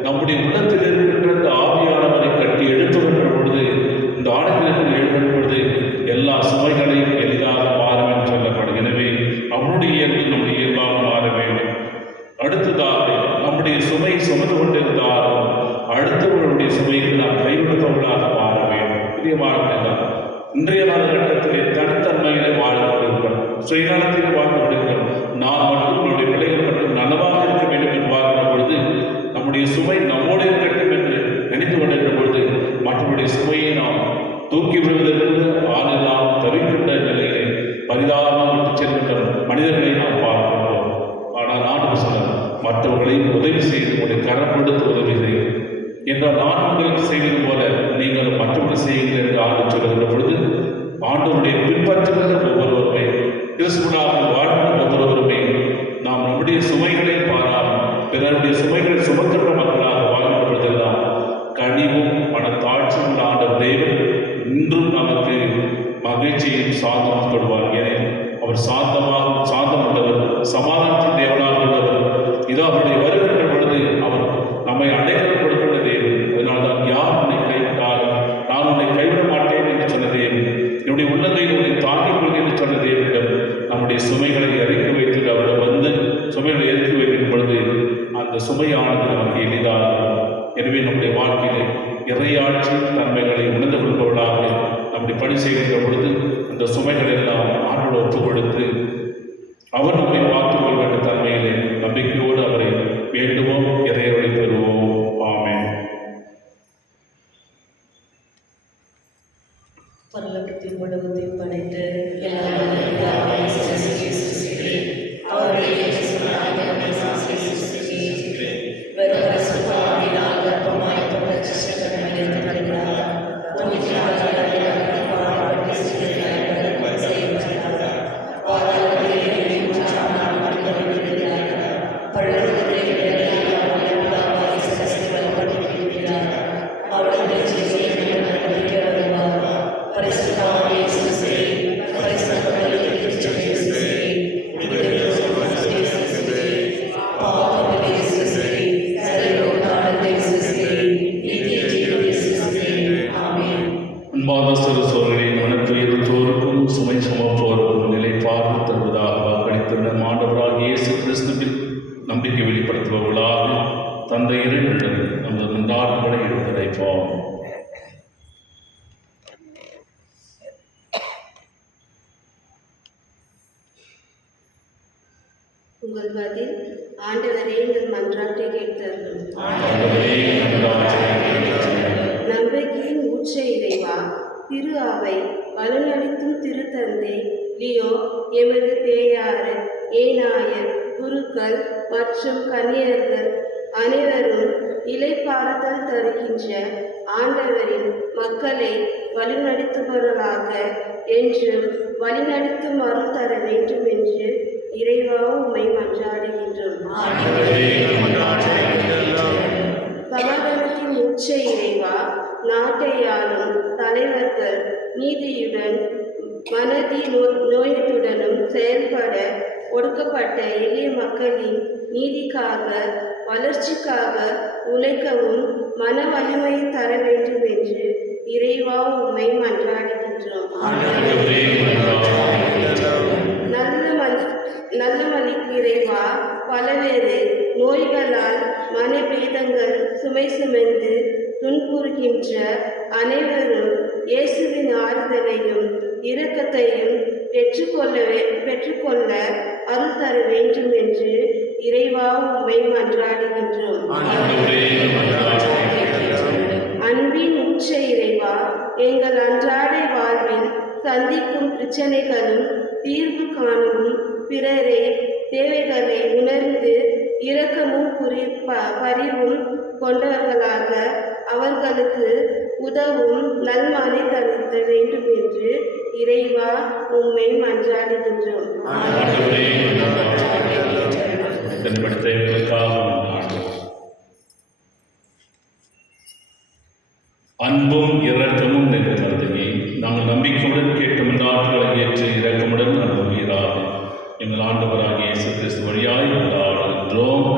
நம்முடைய உள்ளத்தில் இருக்கின்ற இந்த ஆவியானவரை கட்டி எடுத்துகின்ற பொழுது இந்த ஆடையில் எழுகின்ற பொழுது எல்லா சுமைகளையும் எளிதாக மாறும் என்று சொல்லப்படும். எனவே அவருடைய இயல்பு நம்முடைய இயல்பாக மாற வேண்டும். அடுத்ததாக நம்முடைய சுமை சுமந்து கொண்டிருந்தாலும் அடுத்தவர்களுடைய சுமைக்கு நாம் கைவிடுத்தவர்களாக மாற வேண்டும். பிரியமானவர்களே, இன்றைய காலகட்டத்திலே தனித்தன்மையிலே வாழ்ந்து கொண்டிருக்கிறோம், சுயநலத்தில் வாழ்ந்து கொண்டிருக்கிறோம். நான் மட்டும் நம்முடைய பிள்ளைகள் மட்டும் நலவாக இருக்க வேண்டும் என்று வாழ்கின்ற பொழுது நம்முடைய சுமை நம்மோடு இருக்கட்டும் என்று நினைத்து கொண்டிருக்கிற பொழுது மற்றவருடைய சுமையை நாம் தூக்கி விடுவதற்கு ஆளெல்லாம் தவிர்க்கின்ற நிலையிலே பரிதாபமாக விட்டு செல்கின்ற மனிதர்களை நாம் பார்க்கின்றோம். ஆனால் நான் மற்றவர்களை உதவி செய்து உங்களுடைய கரம் கொடுத்து உதவி செய்யும் என்றால் நான் உங்களுக்கு செய்வது போல நீங்கள் மற்றவர்கள் செய்யுங்கள் என்று ஆண்டு சொல்லுகின்ற பொழுது ஆண்டவருடைய பின்பற்றுகிற ஒவ்வொருவருமே கிறிஸ்துவனாக வாழ்கிற ஒவ்வொருவருமே நாம் நம்முடைய சுமைகளை பாராமல் பிறருடைய சுமைகளை சுமக்கின்ற மக்களாக வாழ்கின்ற பொழுதெல்லாம் கனிவும் மனத்தாட்சியும் ஆண்டவர் தெய்வம் இன்றும் நமக்கு மகிழ்ச்சியும் சாந்தம் கொடுவார். ஏனெனில் அவர் சாந்தம் உள்ளவர், சமாதானத்தின் தேவனாக உள்ளவர். இதோ அவருடைய வருகின்ற பொழுது அவர் நம்மை அடைக்கலம் கொடுக்கின்ற தேவன். அதனால்தான் யார் உன்னை கைவிட்டாலும் நான் உன்னை கைவிட மாட்டேன் என்று சொன்ன தேவன், என்னுடைய உள்ளதை உன்னை தாங்கிக் கொள்கிறேன் என்று சொன்ன தேவனிடம் நம்முடைய சுமைகளை இறக்கி வைத்து அவரிடம் வந்து சுமைகளை இறக்கி வைக்கும் பொழுது அந்த சுமையானது நமக்கு எளிதாகும். எனவே நம்முடைய வாழ்க்கையிலே இறையாட்சி தன்மைகளை உணர்ந்து கொள்பவர்களாக நம்முடைய பணி செய்கின்ற பொழுது அந்த சுமைகள் எல்லாம் ஆண்டோடு ஒப்புக் கொடுத்து அவர் நம்மை பார்த்துக் கொள்ள வேண்டிய தன்மையிலே நம்பிக்கையோடு அவரை வேண்டுவோம், இறையருளை பெறுவோம். ஆமென். பரலோகத்தின் உலகத்தையும் படைத்து அவருடைய சுமை சுமப்போருக்கும் நிலைப்பார்த்து தருவதாக வாக்களித்துள்ள ஆண்டவராக இயேசு கிறிஸ்துவில் நம்பிக்கை வெளிப்படுத்துபவர்களாக தந்தை இறைவனிடம் நமது முன்னாட்களை எடுத்துரைப்போம். உங்கள் பதில் ஆண்டவரே எங்கள் மன்றாட்டை கேட்டருளும். நம்பிக்கையின் ஊற்ற இறைவா, திரு அவை வலுநடித்தும் திருத்தந்தை லியோ, எமது பேயாறு, ஏனாயர், குருக்கள் மற்றும் கன்னியர்கள் அனைவரும் இலைப்பாறுதல் தருகின்ற ஆண்டவரின் மக்களை வழிநடத்துபவர்களாக என்றும் வழிநடத்தும் அருள் தர வேண்டும் என்று இறைவா உம்மை மன்றாடுகின்றோம். சமாதானத்தின் உச்ச இறைவா, நாட்டை ஆளும் தலைவர்கள் நீதியுடன் மனதி நோயத்துடனும் செயல்பட ஒடுக்கப்பட்ட எளிய மக்களின் நீதிக்காக வளர்ச்சிக்காக உழைக்கவும் மன வலிமையை தர வேண்டும் என்று இறைவா உம்மை மன்றாடுகின்றோம். நல்ல மலிக்கு இறைவா, பலவேறு நோய்களால் மனபேதங்கள் சுமை சுமந்து துன்புறுகின்ற அனைவரும் இயேசுவின் ஆறுதலையும் இரக்கத்தையும் பெற்றுக்கொள்ள அருள் தர வேண்டும் என்று இறைவா உம்மை மன்றாடுகின்றோம். அன்பின் உச்ச இறைவா, எங்கள் அன்றாட வாழ்வில் சந்திக்கும் பிரச்சனைகளும் தீர்வு காணவும் பிறரை தேவைகளை உணர்ந்து இரக்கமும் பரிவும் கொண்டவர்களாக அவர்களுக்கு உதவும் நல்மனை தவிர்த்த வேண்டும் என்று இறைவா உம்மை மன்றாடுகின்றோம். அன்பும் இரக்கமும் நிறைந்தவர்களே, நாங்கள் நம்பிக்கையுடன் கேட்கும் நாட்களை ஏற்று இரக்கமுடன் அனுப்புகிறார். எங்கள் ஆண்டவராகிய இயேசு கிறிஸ்து வழியாய் கொண்டாடுகின்றோம்.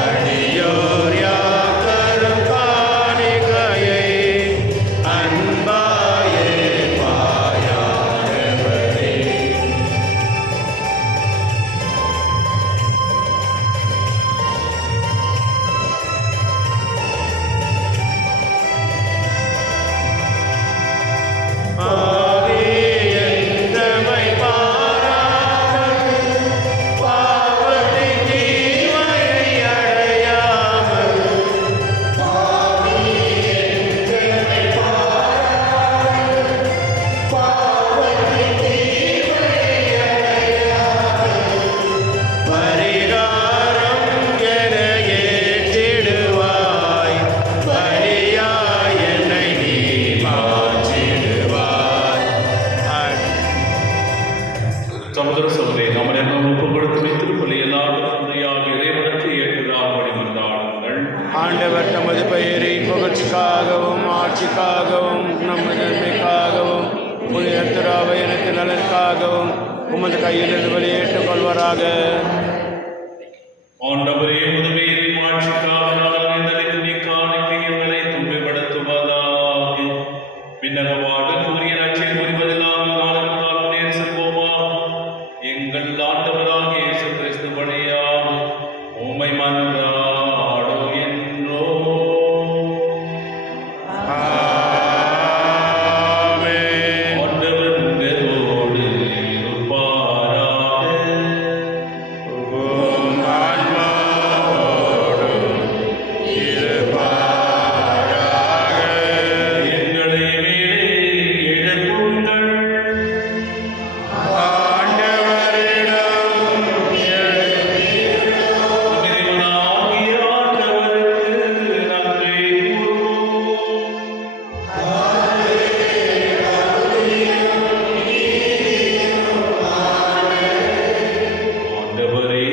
அடியோ ஆண்டவர் தமது பெயரின் புகழ்ச்சிக்காகவும் ஆட்சிக்காகவும் நமது நன்மைக்காகவும் புனித திருவை எனக்கு நலனுக்காகவும் உமது கையிலிருந்து வெளியேற்றுக் கொள்வாராக. ஆண்டவரே முதுமையின் ஆட்சிக்காக நீ காணிக்கை எங்களை தூய்மைப்படுத்துவதாக. பின்னக வாழ்வுக்குரிய நற்செய்தி புரிவதெல்லாம் நாளுக்கு நாள் நேர் செல்வோமாக. எங்கள் ஆண்டவராகிய இயேசு கிறிஸ்து வழியாக உம்மை மன்றாடுகின்றோம். ஆண்டவர் உங்களோடு இருப்பாராக. எங்களை மேலே எழுப்புங்கள். இறைவனாகிய ஆண்டவருக்கு நன்றி கூறுவோம். ஆண்டவரே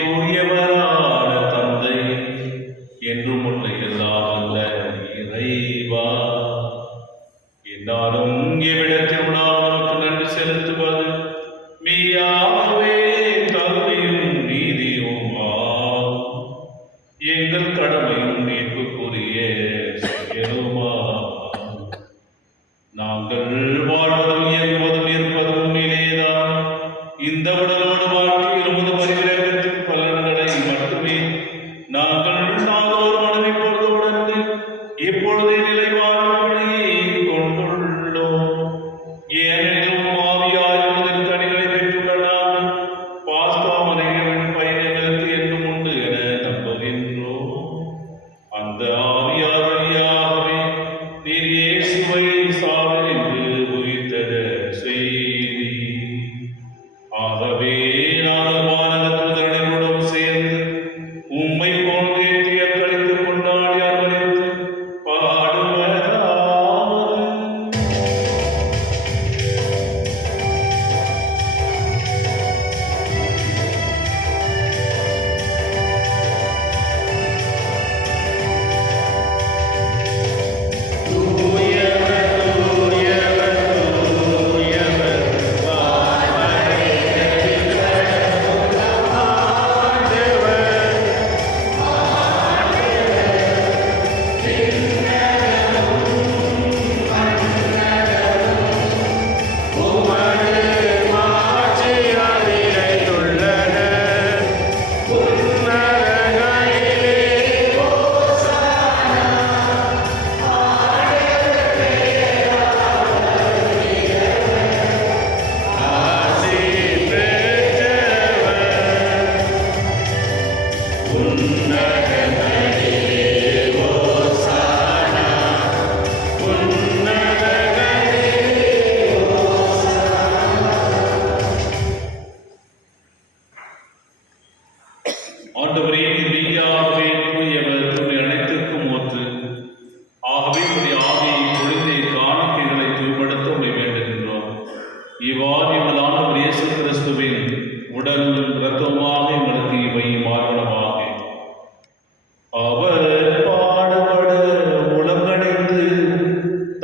தூயவரான தந்தை, என்றும் உள்ள எல்லாம் வல்ல இறைவா, என்னாலும் எவ்விடத்தில் நமக்கு நன்றி செலுத்துவது மெய்யாகவே தகுதியும் நீதியும் ஆகும். எங்கள் கடமையும் மீட்புக்குரிய செயலுமாகும். நாங்கள் வாழ்வதும் இயங்குவதும் இருப்பதும் மேலேதான் இந்த உடலோடு வாழ்க்கையில் உமது பரிவிரக்கத்தின் பலன்களை மட்டுமே நாங்கள் நாளோறும் அனுபவிப்பது உணர்ந்து இப்பொழுதே நிலை வாழ்வதை கொண்டுள்ளோம். ஏனெனில் ஆவியாரின் கனிகளை பெற்றுள்ள நாங்கள் பாஸ்காமனையின் பயணங்களுக்கு என்றும் உண்டு என நம்புகின்றோம். அந்த ஆவியார் வழியாகவே நீர் இயேசுவை சாவிலிருந்து உயிர்த்தெழ செய்தீர். ஆகவே நாங்கள் வானக தூதர்களுடன் சேர்ந்து உம்மை போன்றேற்றிய கழித்து கொண்டாடி அரவணைத்து பாடுவதாவது. ஆண்டவரே, நீர் மெய்யாகவே தூயவர், தூய்மை அனைத்திற்கும் ஊற்று. ஆகவே உம்முடைய ஆவியை பொழிந்தே காணிக்கைகளை தூய்மைப்படுத்த உம்மை வேண்டுகின்றோம். இவ்வாறு எங்கள் ஆண்டவர் இயேசு கிறிஸ்துவின் உடல் இரத்தமாக எங்களுக்கு இவை மாறுவனவாக. அவர் பாடுபட உலகடைந்து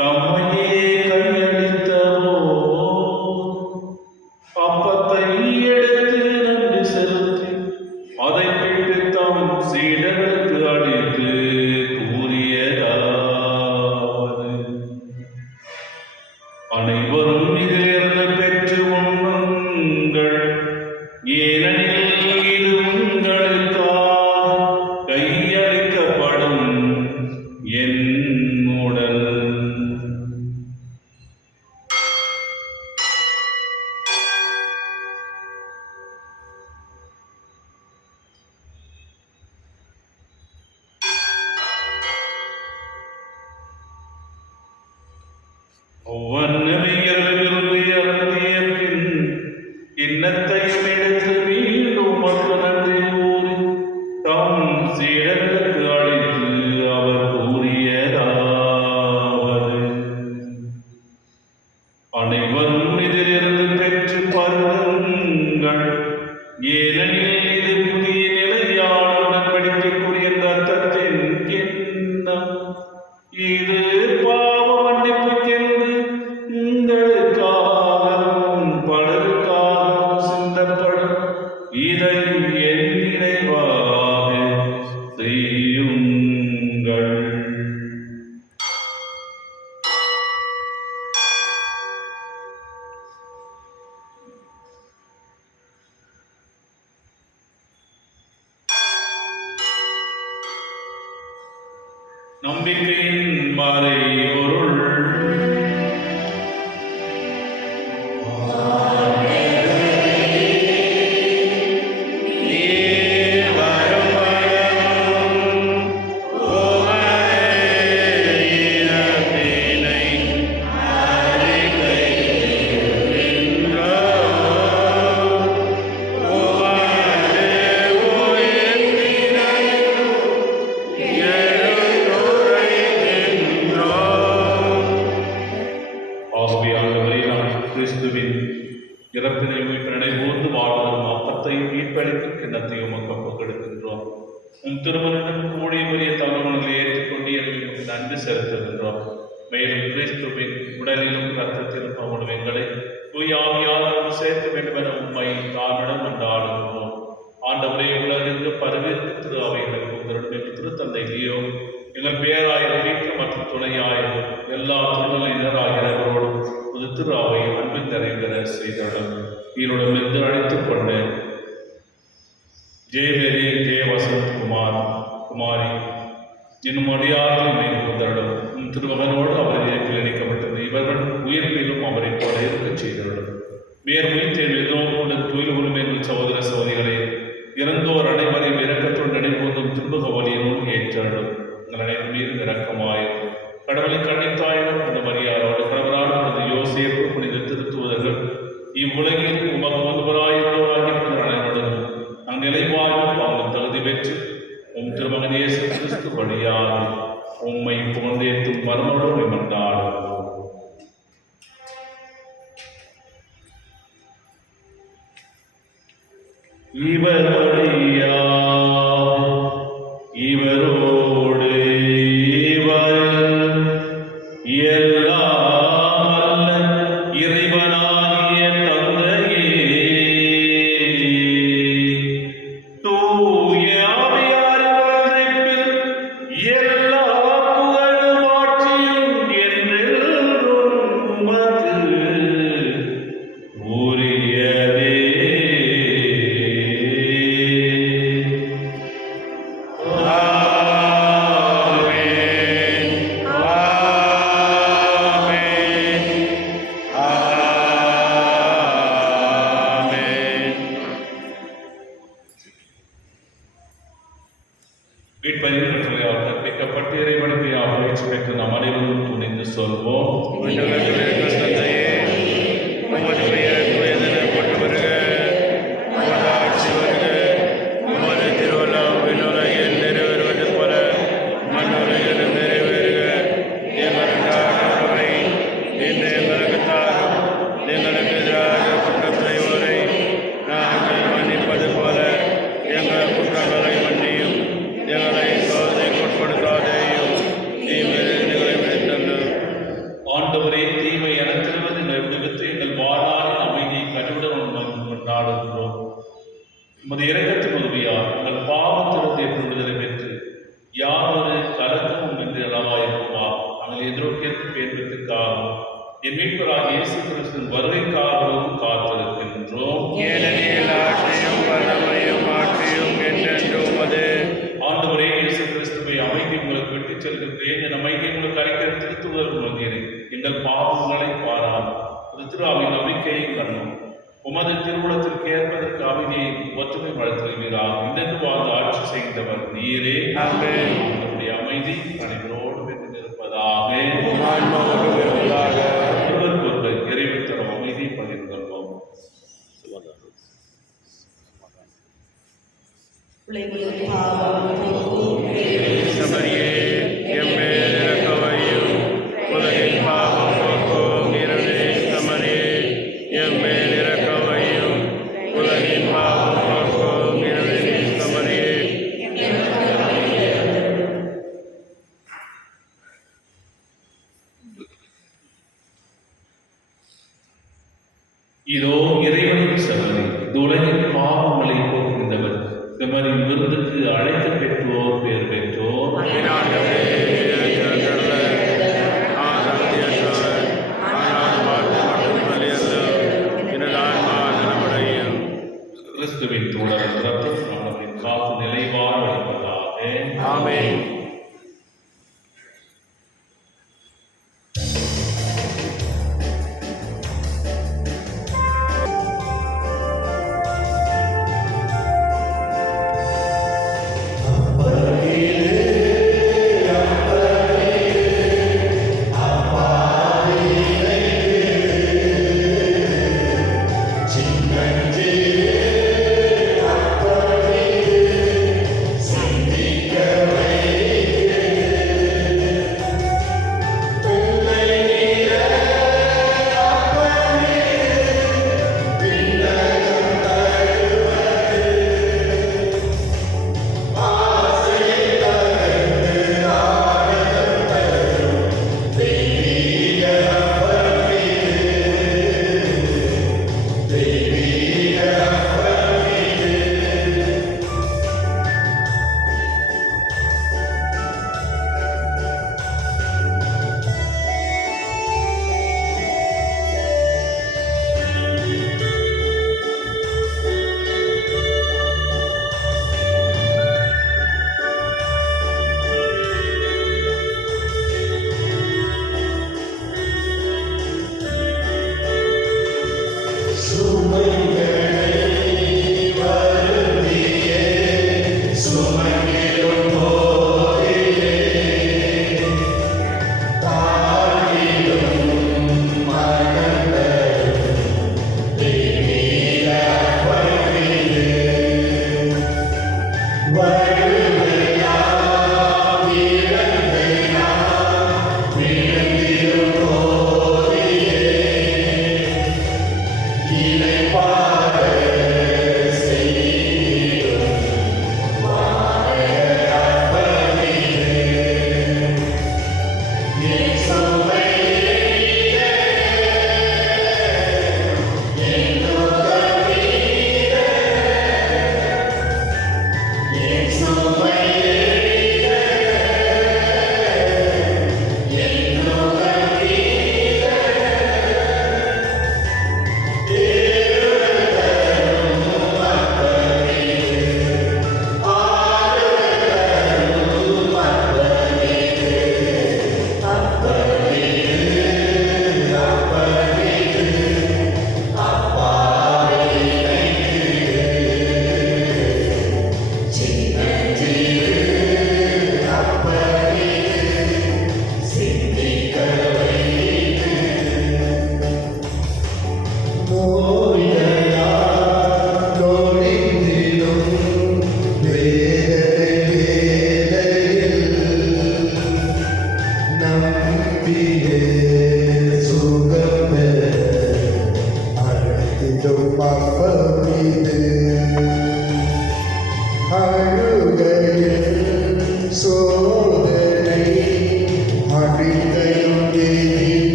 தம்மையே கையளித்தவோ அப்பத்தை எடுத்து நன்றி செலுத்தி அதை பிட்டு தம் சீடர்களுக்கு அளித்து கூறியதாவது: அனைவரும் இதிலிருந்து பெற்று உண்ணுங்கள், ஏனெனில் இது உங்களுக்காக கையளிக்கப்படும் என் உடல். ஒவ்வொன்றுமே இரவிலிருந்து இறங்கிய பின் கிண்ணத்தையும் எடுத்து மீண்டும் மக்கள் நன்றி கூறி தம் சீடர்களுக்கு அளித்து அவர் கூறியதாவது: அனைவரும் இதிலிருந்து பெற்று பருகுங்கள், ஏனெனில் இது புதிய நிலையான உடன்படிக்கைக்குரிய இரத்தத்தின் நம்பிக்கையின் மறைபொருள். நீர் வரும் வளமும் உமது இறப்பினை அறிக்கையிடுகின்றோம். உமது உயிர்ப்பினையும் எடுத்துரைக்கின்றோம். ஆசிரியர்களே, நாம் கிறிஸ்துவின் இறப்பினை மீட்பு நினைவோர்ந்து வாழ்வதும் அப்பத்தையும் மீட்பளிக்கும் கிண்ணத்தையும் உமக்கு ஒப்புக்கொடுக்கின்றோம். உம் திருமணம் கூடிய பெரிய தகவல்களை ஏற்றுக்கொண்டு எங்களுக்கு நன்றி செலுத்துகின்றோம். மேலும் கிறிஸ்துவின் உடலிலும் இரத்தத்திலும் அவனும் எங்களை தூயாவியால் சேர்க்க வேண்டும் என உண்மை தானுடன் கொண்டாடுகிறோம். ஆண்டவரே, உலகிற்கு பரவிற்கு திரு அவைகள் உங்களுடன் எங்கள் திருத்தந்தை லியோ, எங்கள் பேராயர் வீட்டு மற்றும் துணையாயர் எல்லா திருநிலையினராகிறவரோடும் ஒரு திரு அவை அன்பின் நிறைவேற செய்தவுடன் ஈரோடும் இருந்து அழைத்துக் கொண்டு ஜெயவேரி ஜெய வசந்த் குமாரி என்னும் அடியார்கள் நினைவுதருடன் உன் திருமகனோடு அவர் இயற்பில் இணைக்கப்பட்டது. இவர்கள் உயிர்ப்பிலும் அவரை போல இருக்கச் செய்தருடன் வேறு உயிர்த்தேன் எதுவும் கொண்ட தொழில் உரிமைகள் சகோதர சகோதரிகளே, இறந்தோர் அனைவரையும் இரக்கத்துடன் நினைப்போதும் திருமுக வழியினும் ஏற்றருடன் எங்கள் அனைவரும் மீது இரக்கமாய் கடவுளை கண்டித்தாயிரம் அந்த மரியாதோடு கடவுளால் புனித யோசேப்பு புனித திருத்துவதர்கள் இவ்வுலகில் உமக்கு ஒருவராயிரவராகி புனித அனைவருடன் நாங்கள் நிலைவாழ்வும் பாவம் தகுதி பெற்று உம் திருமகன் இயேசு கிறிஸ்து வழியாக உம்மை புகழ்ந்தேற்றும் மரணோடு மன்றாடுகிறோம். இவர் வழியா இவரோடு இவர் எல்லாம் இறைவனாகிய தந்தையே, தூய ஆவியாரின் ஒன்றிப்பில் எல்லா புகழும் ஆட்சியும் என்றென்றும் உமக்கு உரியதே. வீட்பதிவு கட்டளையால் கற்பிக்கப்பட்டு இறைவனுக்கு பயிற்சி பெற்று நாம் அனைவரும் துணிந்து சொல்வோம். விண்ணுலகில் இருக்கிற தந்தையே, உமது பெயர் தூயதென போற்ற வருக. உமது ஆட்சி வருக. உமது திருவுளம் விண்ணுலகில் நிறைவேறுவது போல மண்ணுலகிலும் நிறைவேறுக. எங்கள் அன்றாட உணவை இன்று எங்களுக்கு தாரும். எங்களுக்கு எதிராக குற்றம் செய்வோரை நாங்கள் மன்னிப்பது போல எங்கள் குற்றங்களை மன்னியும். எங்களை சோதனைக்கு உட்படுத்தாதேயும், தீமையிலிருந்து எங்களை விடுவித்தருளும். ஆண்டவரே, தீமை எனத்திருவது விடுவித்து எங்கள் வாழ்நாளின் அமைதியை கனிவுடன் கொண்டாடுகிறோம். உமது இரக்கத்தின் உதவியால் எங்கள் பாவத்திலிருந்து விடுதலை பெற்று யாரொரு கலக்கமும் இன்றி அளவாயிருக்குமா நாங்கள் எதிர்நோக்கியிருக்கும் பேர்வதற்காகவும் என் மீட்பராக இயேசு கிறிஸ்துவின் வருகைக்காகவும் காத்திருக்கின்றோம். ஏனெனில் ஆட்சியும் வல்லமையும் ஆட்சியும் என்றென்றும் உமது. ஆண்டவரே, இயேசு கிறிஸ்துவை அமைதி உங்களுக்கு விட்டுச் செல்கின்றேன். என் அமைதியை உங்களுக்கு அளிக்கிற திருத்துவதற்கு வந்தீரேன். எங்கள் பாவங்களை பாராமல் ஒரு திரு அவை நம்பிக்கையை கண்ணும் உமது திருவுளத்திற்கு ஏற்பதற்கு அமைதியை ஒற்றுமை வளர்த்துவீராக. இன்று வாழ்ந்து ஆட்சி செய்கின்றவர் நீரே. நம்முடைய அமைதி அனைவரோடு வென்று இருப்பதாக. ஒருவருக்கொருவர் இறைவன் தரும் அமைதி பகிர்ந்து கொள்வோம். உலகில் பாவம் போக்கும் சமரியே, எம்மேல் இரக்கவையும். உலகின் பாவம் போக்கும் இரவே சமரியே, எம்மேல் இரக்கவையும். உலகின் பாவம் போக்கும் இரவே சமரியே. இதோ இறைவனின் சகோதரி, இந்த உலகின் பாவங்களை போக்குகின்றவர். செம்மறியின் விருந்துக்கு அழைக்க பெற்றோர் பேர் பெற்றோர். கிறிஸ்துவின் தூதர் ரத்தம் நம்மை காத்து நிலைவாழ் அளிப்பதாக. ஆமென்.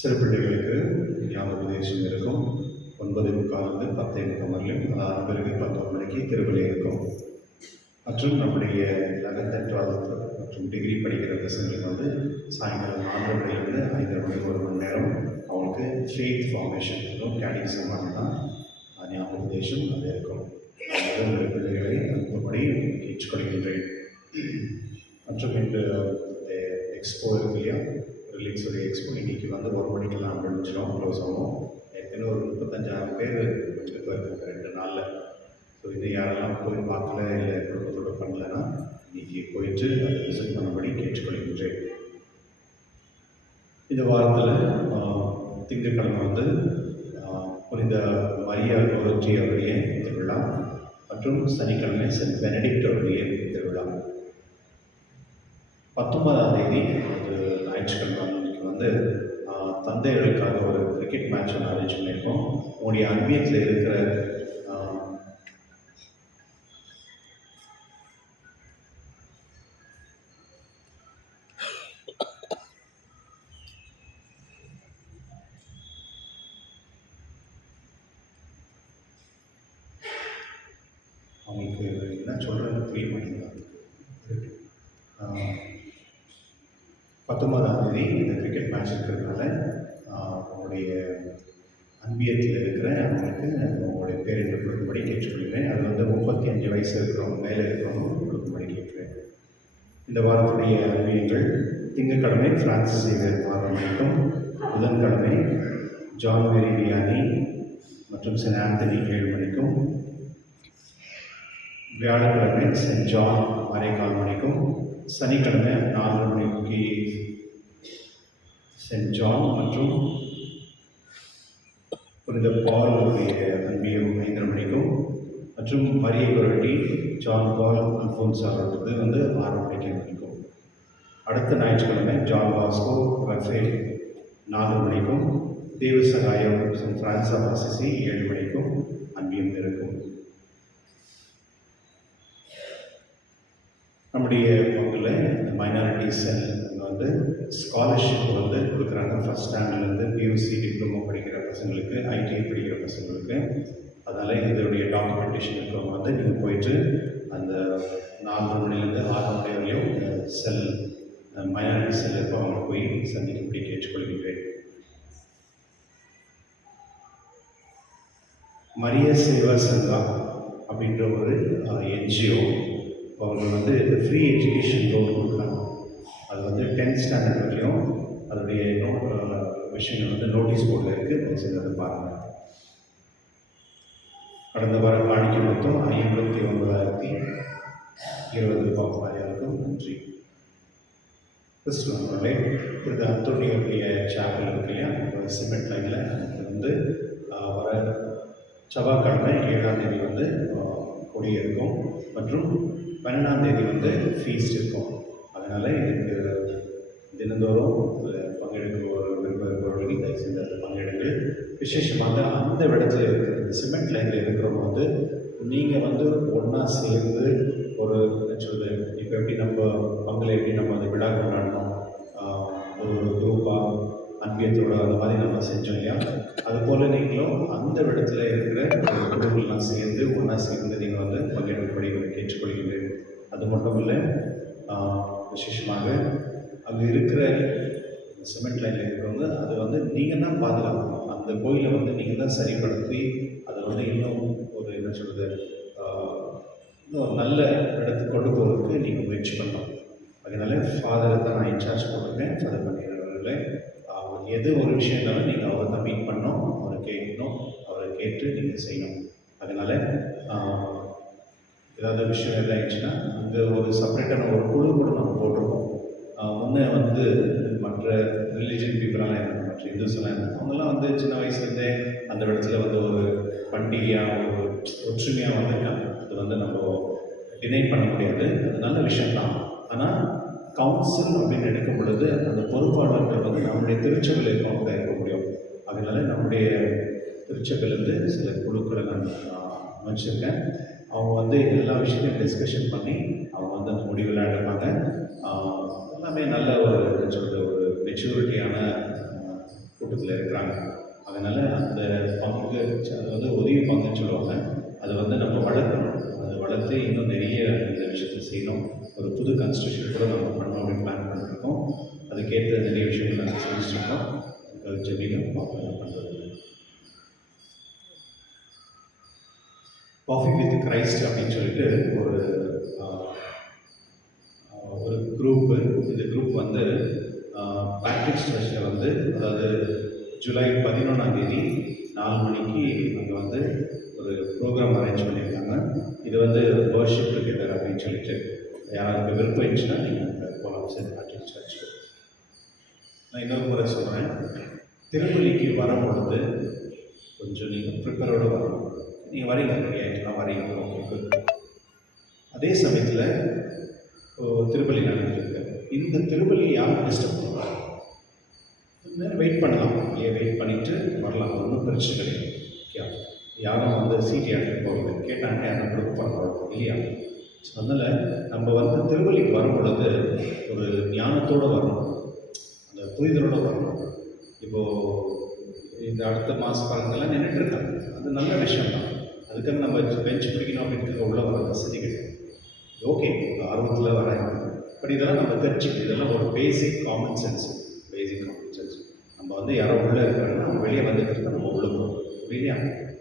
சிறு பிள்ளைகளுக்கு ஞாபகோபதேசம் இருக்கும். 9:45 10:30 வரலையும், அதாவது பிறகு 11 மணிக்கு திருவிழை இருக்கும். மற்றும் நம்முடைய 11th and 12th மற்றும் டிகிரி படிக்கிற பசங்களுக்கு வந்து சாயங்காலம் 4:30 மணிலேருந்து 5:30 மணி 1 மணி நேரம் அவங்களுக்கு ஃபெய்த் ஃபார்மேஷன் கேட்டிசம் தான் ஞாபகோபதேசம் அது இருக்கும். உங்களுடைய பிள்ளைகளை அனுப்பும்படி கேட்டுக்கொள்கின்றேன். மற்றும் இன்று எக்ஸ்போ இருக்கு இல்லையா, ரிலீக்ஸுடைய எக்ஸ்போ இன்றைக்கி வந்து 1 மணிக்கெல்லாம் முடிஞ்சிடும், க்ளோஸ் ஆகும். ஏற்கனவே ஒரு 35,000 பேர் இருக்காங்க 2 நாளில். ஸோ இது யாரெல்லாம் போய் பார்க்கல இல்லை குடும்பத்தோடு பண்ணலைன்னா இன்றைக்கி போயிட்டு அதை விசிட் பண்ணபடி கேட்டுக்கொள்கின்றேன். இந்த வாரத்தில் திங்கட்கிழமை வந்து புனித மரியா கோரச்சி அவருடைய திருவிழா மற்றும் சனிக்கிழமை சென்ட் பெனடிக்ட் அவருடைய திருவிழா. 19ஆம் தேதி ஒரு ஞாயிற்றுக்கிழமை அன்றைக்கி வந்து தந்தையர்களுக்காக ஒரு கிரிக்கெட் மேட்ச் ஒன்று அரேஞ்ச் பண்ணியிருக்கோம். உங்களுடைய அன்பியத்தில் இருக்கிற அவங்களுக்கு என்ன சொல்கிறது புரிய மாட்டேங்குது. 19ஆம் தேதி இந்த கிரிக்கெட் மேட்ச் இருக்கிறதுனால அவங்களுடைய அன்பியத்தில் இருக்கிற அவங்களுக்கு அவங்களுடைய பேரெண்ட்கள் கொடுக்கும்படி கேட்டுக்கொள்கிறேன். அது வந்து 35 வயசு இருக்கிறவங்க மேலே இருக்கிறவங்க கொடுக்கும்படி கேட்குறேன். இந்த வாரத்துடைய அன்பியங்கள் திங்கட்கிழமை பிரான்சிஸ் சேவியர் 6 மணிக்கும், புதன்கிழமை ஜான் மேரி வியானி மற்றும் சென்ட் ஆந்தனி 7 மணிக்கும், வியாழக்கிழமை சென்ட் ஜான் 6:15 மணிக்கும், சனிக்கிழமை 4 மணிக்கு சென்ட் ஜான் மற்றும் புனித பால் அன்பியம் 5:30 மணிக்கும், மற்றும் மரிய கொரட்டி ஜான் பால் அல்ஃபோன்ஸ் அவர்களது வந்து 6 மணிக்கு முடிக்கும். அடுத்த ஞாயிற்றுக்கிழமை ஜான் பாஸ்கோ ரஃபேல் 4 மணிக்கும், Devasahayam Saint Francis of Assisi 7 மணிக்கும் அன்பியம் இருக்கும். நம்முடைய பங்கில் இந்த மைனாரிட்டி செல் வந்து ஸ்காலர்ஷிப் வந்து கொடுக்குறாங்க. ஃபஸ்ட் ஸ்டாண்டர்ட்லேருந்து பியூசி டிப்ளமோ படிக்கிற பசங்களுக்கு, ஐடிஐ படிக்கிற பசங்களுக்கு. அதனால் இதனுடைய டாக்குமெண்டேஷன் இருக்கிறவங்க வந்து நீங்கள் போயிட்டு அந்த 4 மணிலேருந்து 6 மணி வரையும் செல் மைனாரிட்டி செல் இருப்பவங்களை போய் சந்திக்கும்படி கேட்டுக்கொள்கின்றேன். மரிய சேவா சங்கா அப்படின்ற ஒரு என்ஜிஓ அவங்க வந்து ஃப்ரீ எஜுகேஷன் லோன் கொடுக்குறாங்க. அது வந்து 10th ஸ்டாண்டர்ட் வரையும் அதோடைய விஷயங்கள் வந்து நோட்டீஸ் போர்டில் இருக்குது, தயவுசெய்து அதை பாருங்கள். கடந்த வாரம் காணிக்கை மொத்தம் 59,020 ரூபாய் இருக்கும். நன்றி. கிறிஸ்துவர்களே, புனித அந்தோனியோடைய சாப்பல் இருக்கு இல்லையா, சிமெண்ட் லைனில் அது வந்து வர செவ்வாய்க்கிழமை 7ஆம் தேதி வந்து கொடி இருக்கும் மற்றும் 12ஆம் தேதி வந்து ஃபீஸ்ட் இருக்கும். அதனால் இதுக்கு தினந்தோறும் பங்கெடுக்க விரும்புகிறவர்கள் தயவுசெய்து அதில் பங்கெடுங்கள். விசேஷமாக அந்த இடத்துல இருக்கிற இந்த சிமெண்ட் லைனில் இருக்கிறவங்க வந்து நீங்கள் வந்து ஒன்றா சேர்ந்து ஒரு சொல்லுது, இப்போ எப்படி நம்ம பங்கில் எப்படி நம்ம அந்த விழா கொண்டாடணும், ஒரு குரூப்பாக அன்பியத்தோடு அந்த மாதிரி நம்ம செஞ்சோம் இல்லையா, அதுபோல் நீங்களும் அந்த இடத்துல இருக்கிற குழுக்கள்லாம் சேர்ந்து ஒன்றா சேர்ந்து நீங்கள் வந்து பங்கெடுப்படி கேட்டுக்கொள்கின்றேன். அது மட்டும் இல்லை, விசேஷமாக அங்கே இருக்கிற சிமெண்ட் லைனில் இருக்கிறவங்க அதை வந்து நீங்கள் தான் பாதுகாக்கணும். அந்த கோயிலை வந்து நீங்கள் தான் சரிப்படுத்தி அதை வந்து இன்னும் ஒரு என்ன சொல்கிறது, இன்னும் நல்ல இடத்துக்கு கொண்டு போகிறதுக்கு நீங்கள் முயற்சி பண்ணணும். அதனால ஃபாதரை தான் நான் இன்சார்ஜ் போட்டிருக்கேன். ஃபாதர் பண்ணிடுறவர்களே, அவர் எது ஒரு விஷயம் இருந்தாலும் நீங்கள் அவரை தான் மீட் பண்ணணும், அவரை கேட்கணும், அவரை கேட்டு நீங்கள் செய்யணும். அதனால் ஏதாவது விஷயம் எதாகிடுச்சுன்னா அங்கே ஒரு செப்பரேட்டான ஒரு குழு கூட நம்ம போட்டிருக்கோம். முன்னே வந்து மற்ற ரிலீஜன் பீப்புளெலாம் இருந்தாங்க, மற்ற இந்துஸ் எல்லாம் இருந்தாங்க. அவங்கெல்லாம் வந்து சின்ன வயசுலேருந்தே அந்த இடத்துல வந்து ஒரு பண்டிகையாக ஒரு ஒற்றுமையாக வந்திருக்காங்க. அது வந்து நம்ம டினை பண்ண முடியாது, அது நல்ல விஷயம்தான். ஆனால் கவுன்சில் அப்படின்னு எடுக்கும் பொழுது அந்த பொறுப்பாளர்கள் வந்து நம்முடைய திருச்சபையில் இருக்கவங்க தான் இருக்க முடியும். அதனால நம்முடைய திருச்சபையிலேருந்து சில குழுக்களை நான் அமைச்சிருக்கேன். அவங்க வந்து எல்லா விஷயத்தையும் டிஸ்கஷன் பண்ணி அவங்க வந்து அந்த முடிவெல்லாம் எடுப்பாங்க. எல்லாமே நல்ல ஒரு சொல்கிற ஒரு மெச்சூரிட்டியான கூட்டத்தில் குடும்பத்தில் இருக்கிறாங்க. அதனால் அந்த பங்கு அது வந்து உதவி பங்குன்னு சொல்லுவாங்க. அதை வந்து நம்ம வளர்க்கணும். அதை வளர்த்து இன்னும் நிறைய இந்த விஷயத்தை செய்யணும். ஒரு புது கன்ஸ்ட்ரக்ஷன் கூட நம்ம பண்ணணும் அப்படின்னு பிளான் பண்ணியிருக்கோம். அதுக்கேற்ற நிறைய விஷயங்கள் நாங்கள் செஞ்சுருக்கோம். அதுக்கு ஜெபிக்கும் பார்ப்போம் என்ன பண்ணுறது. காஃபி வித் கிரைஸ்ட் அப்படின்னு சொல்லிட்டு ஒரு குரூப்பு. இந்த குரூப் வந்து பேட்ரிக் சர்ச்சில் வந்து, அதாவது ஜூலை 11 4 மணிக்கு அங்கே வந்து ஒரு ப்ரோக்ராம் அரேஞ்ச் பண்ணியிருக்காங்க. இது வந்து வர்ஷிப் டுகெதர் அப்படின்னு சொல்லிட்டு யாராவது விருப்பம் இருந்துச்சுன்னா நீங்கள் அங்கே போகலாம் சென்ட் பேட்ரிக் சர்ச்சுக்கு. நான் இன்னொரு முறை சொல்கிறேன், திருப்பலிக்கு வரும்பொழுது கொஞ்சம் நீங்கள் ப்ரிப்பரோடு வரணும். நீங்கள் வரீங்க, ரெடியாகிட்டுலாம் வரீங்க, ஓகே குட். அதே சமயத்தில் திருப்பலி நடந்துருக்கு. இந்த திருப்பலி யாரும் டிஸ்டர்ப் பண்ணுவாங்க. நேரம் வெயிட் பண்ணலாம், இல்லையா? வெயிட் பண்ணிவிட்டு வரலாம், ஒன்றும் பிரச்சனை கிடையாது. ஓகே, யாரும் வந்து சீட் எடுத்துகிட்டு போகிறது கேட்டாங்க, யாரும் கொடுக்க போகிறோம் இல்லையா? ஸோ அதனால் நம்ம வந்து திருப்பலிக்கு வரும் பொழுது ஒரு ஞானத்தோடு வரணும், அந்த புரிதலோடு வரணும். இப்போது இந்த அடுத்த மாத பழங்கள்லாம் நின்றுட்டுருக்காங்க, அது நல்ல விஷயம் தான். அதுக்காக நம்ம பெஞ்ச் பிடிக்கணும் அப்படின்றது உள்ள வர வசதி கிடையாது. ஓகே, ஆர்வத்தில் வராங்க, பட் இதெல்லாம் நம்ம தெரிஞ்சுக்கணும். இதெல்லாம் ஒரு பேசிக் காமன் சென்ஸ். நம்ம வந்து யாரோ உள்ளே இருக்கிறாங்கன்னா நம்ம வெளியே வந்துட்டு நம்ம உள்ள போகிறோம் இல்லையா?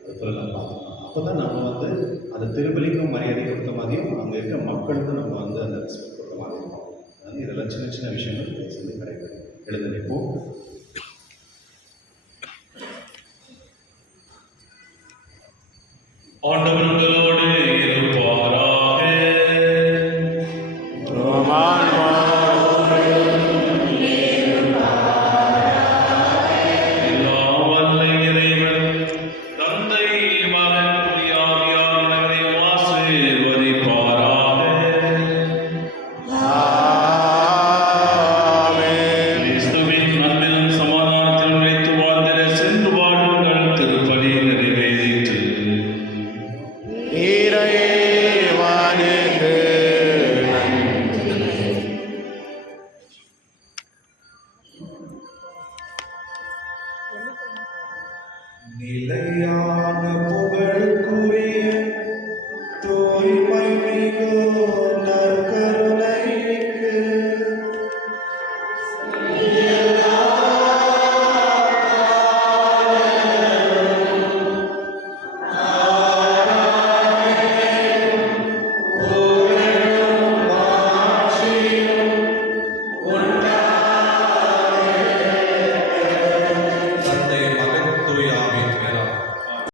அதுக்குள்ள நம்ம பார்த்துக்கலாம். அப்போ தான் நம்ம வந்து அந்த திருப்பலிக்கும் மரியாதை கொடுத்த மாதிரியும் அங்கே இருக்க மக்களுக்கும் நம்ம வந்து அந்த ரெஸ்பெக்ட் கொடுத்த மாதிரி இருக்கும். அதனால் இதெல்லாம் சின்ன சின்ன விஷயங்கள் சொல்லி கிடைக்கும். எழுத நிற்போம். ஆண்டவர்களோடு இருப்பாராக. எல்லாம் வல்ல இறைவன் தந்தை, மகன், தூய ஆவியார் அனைவரையும் ஆசீர்வதிப்பாராக. கிறிஸ்துவின் அன்பிலும் சமாதானத்திலும் நிலைத்து வாழ்ந்திட சென்று வாழுங்கள். திருப்பலி நிறைவேறிற்று. இறைவனுக்கு நிலையான புகழுக்குரிய தூய்மை மிகு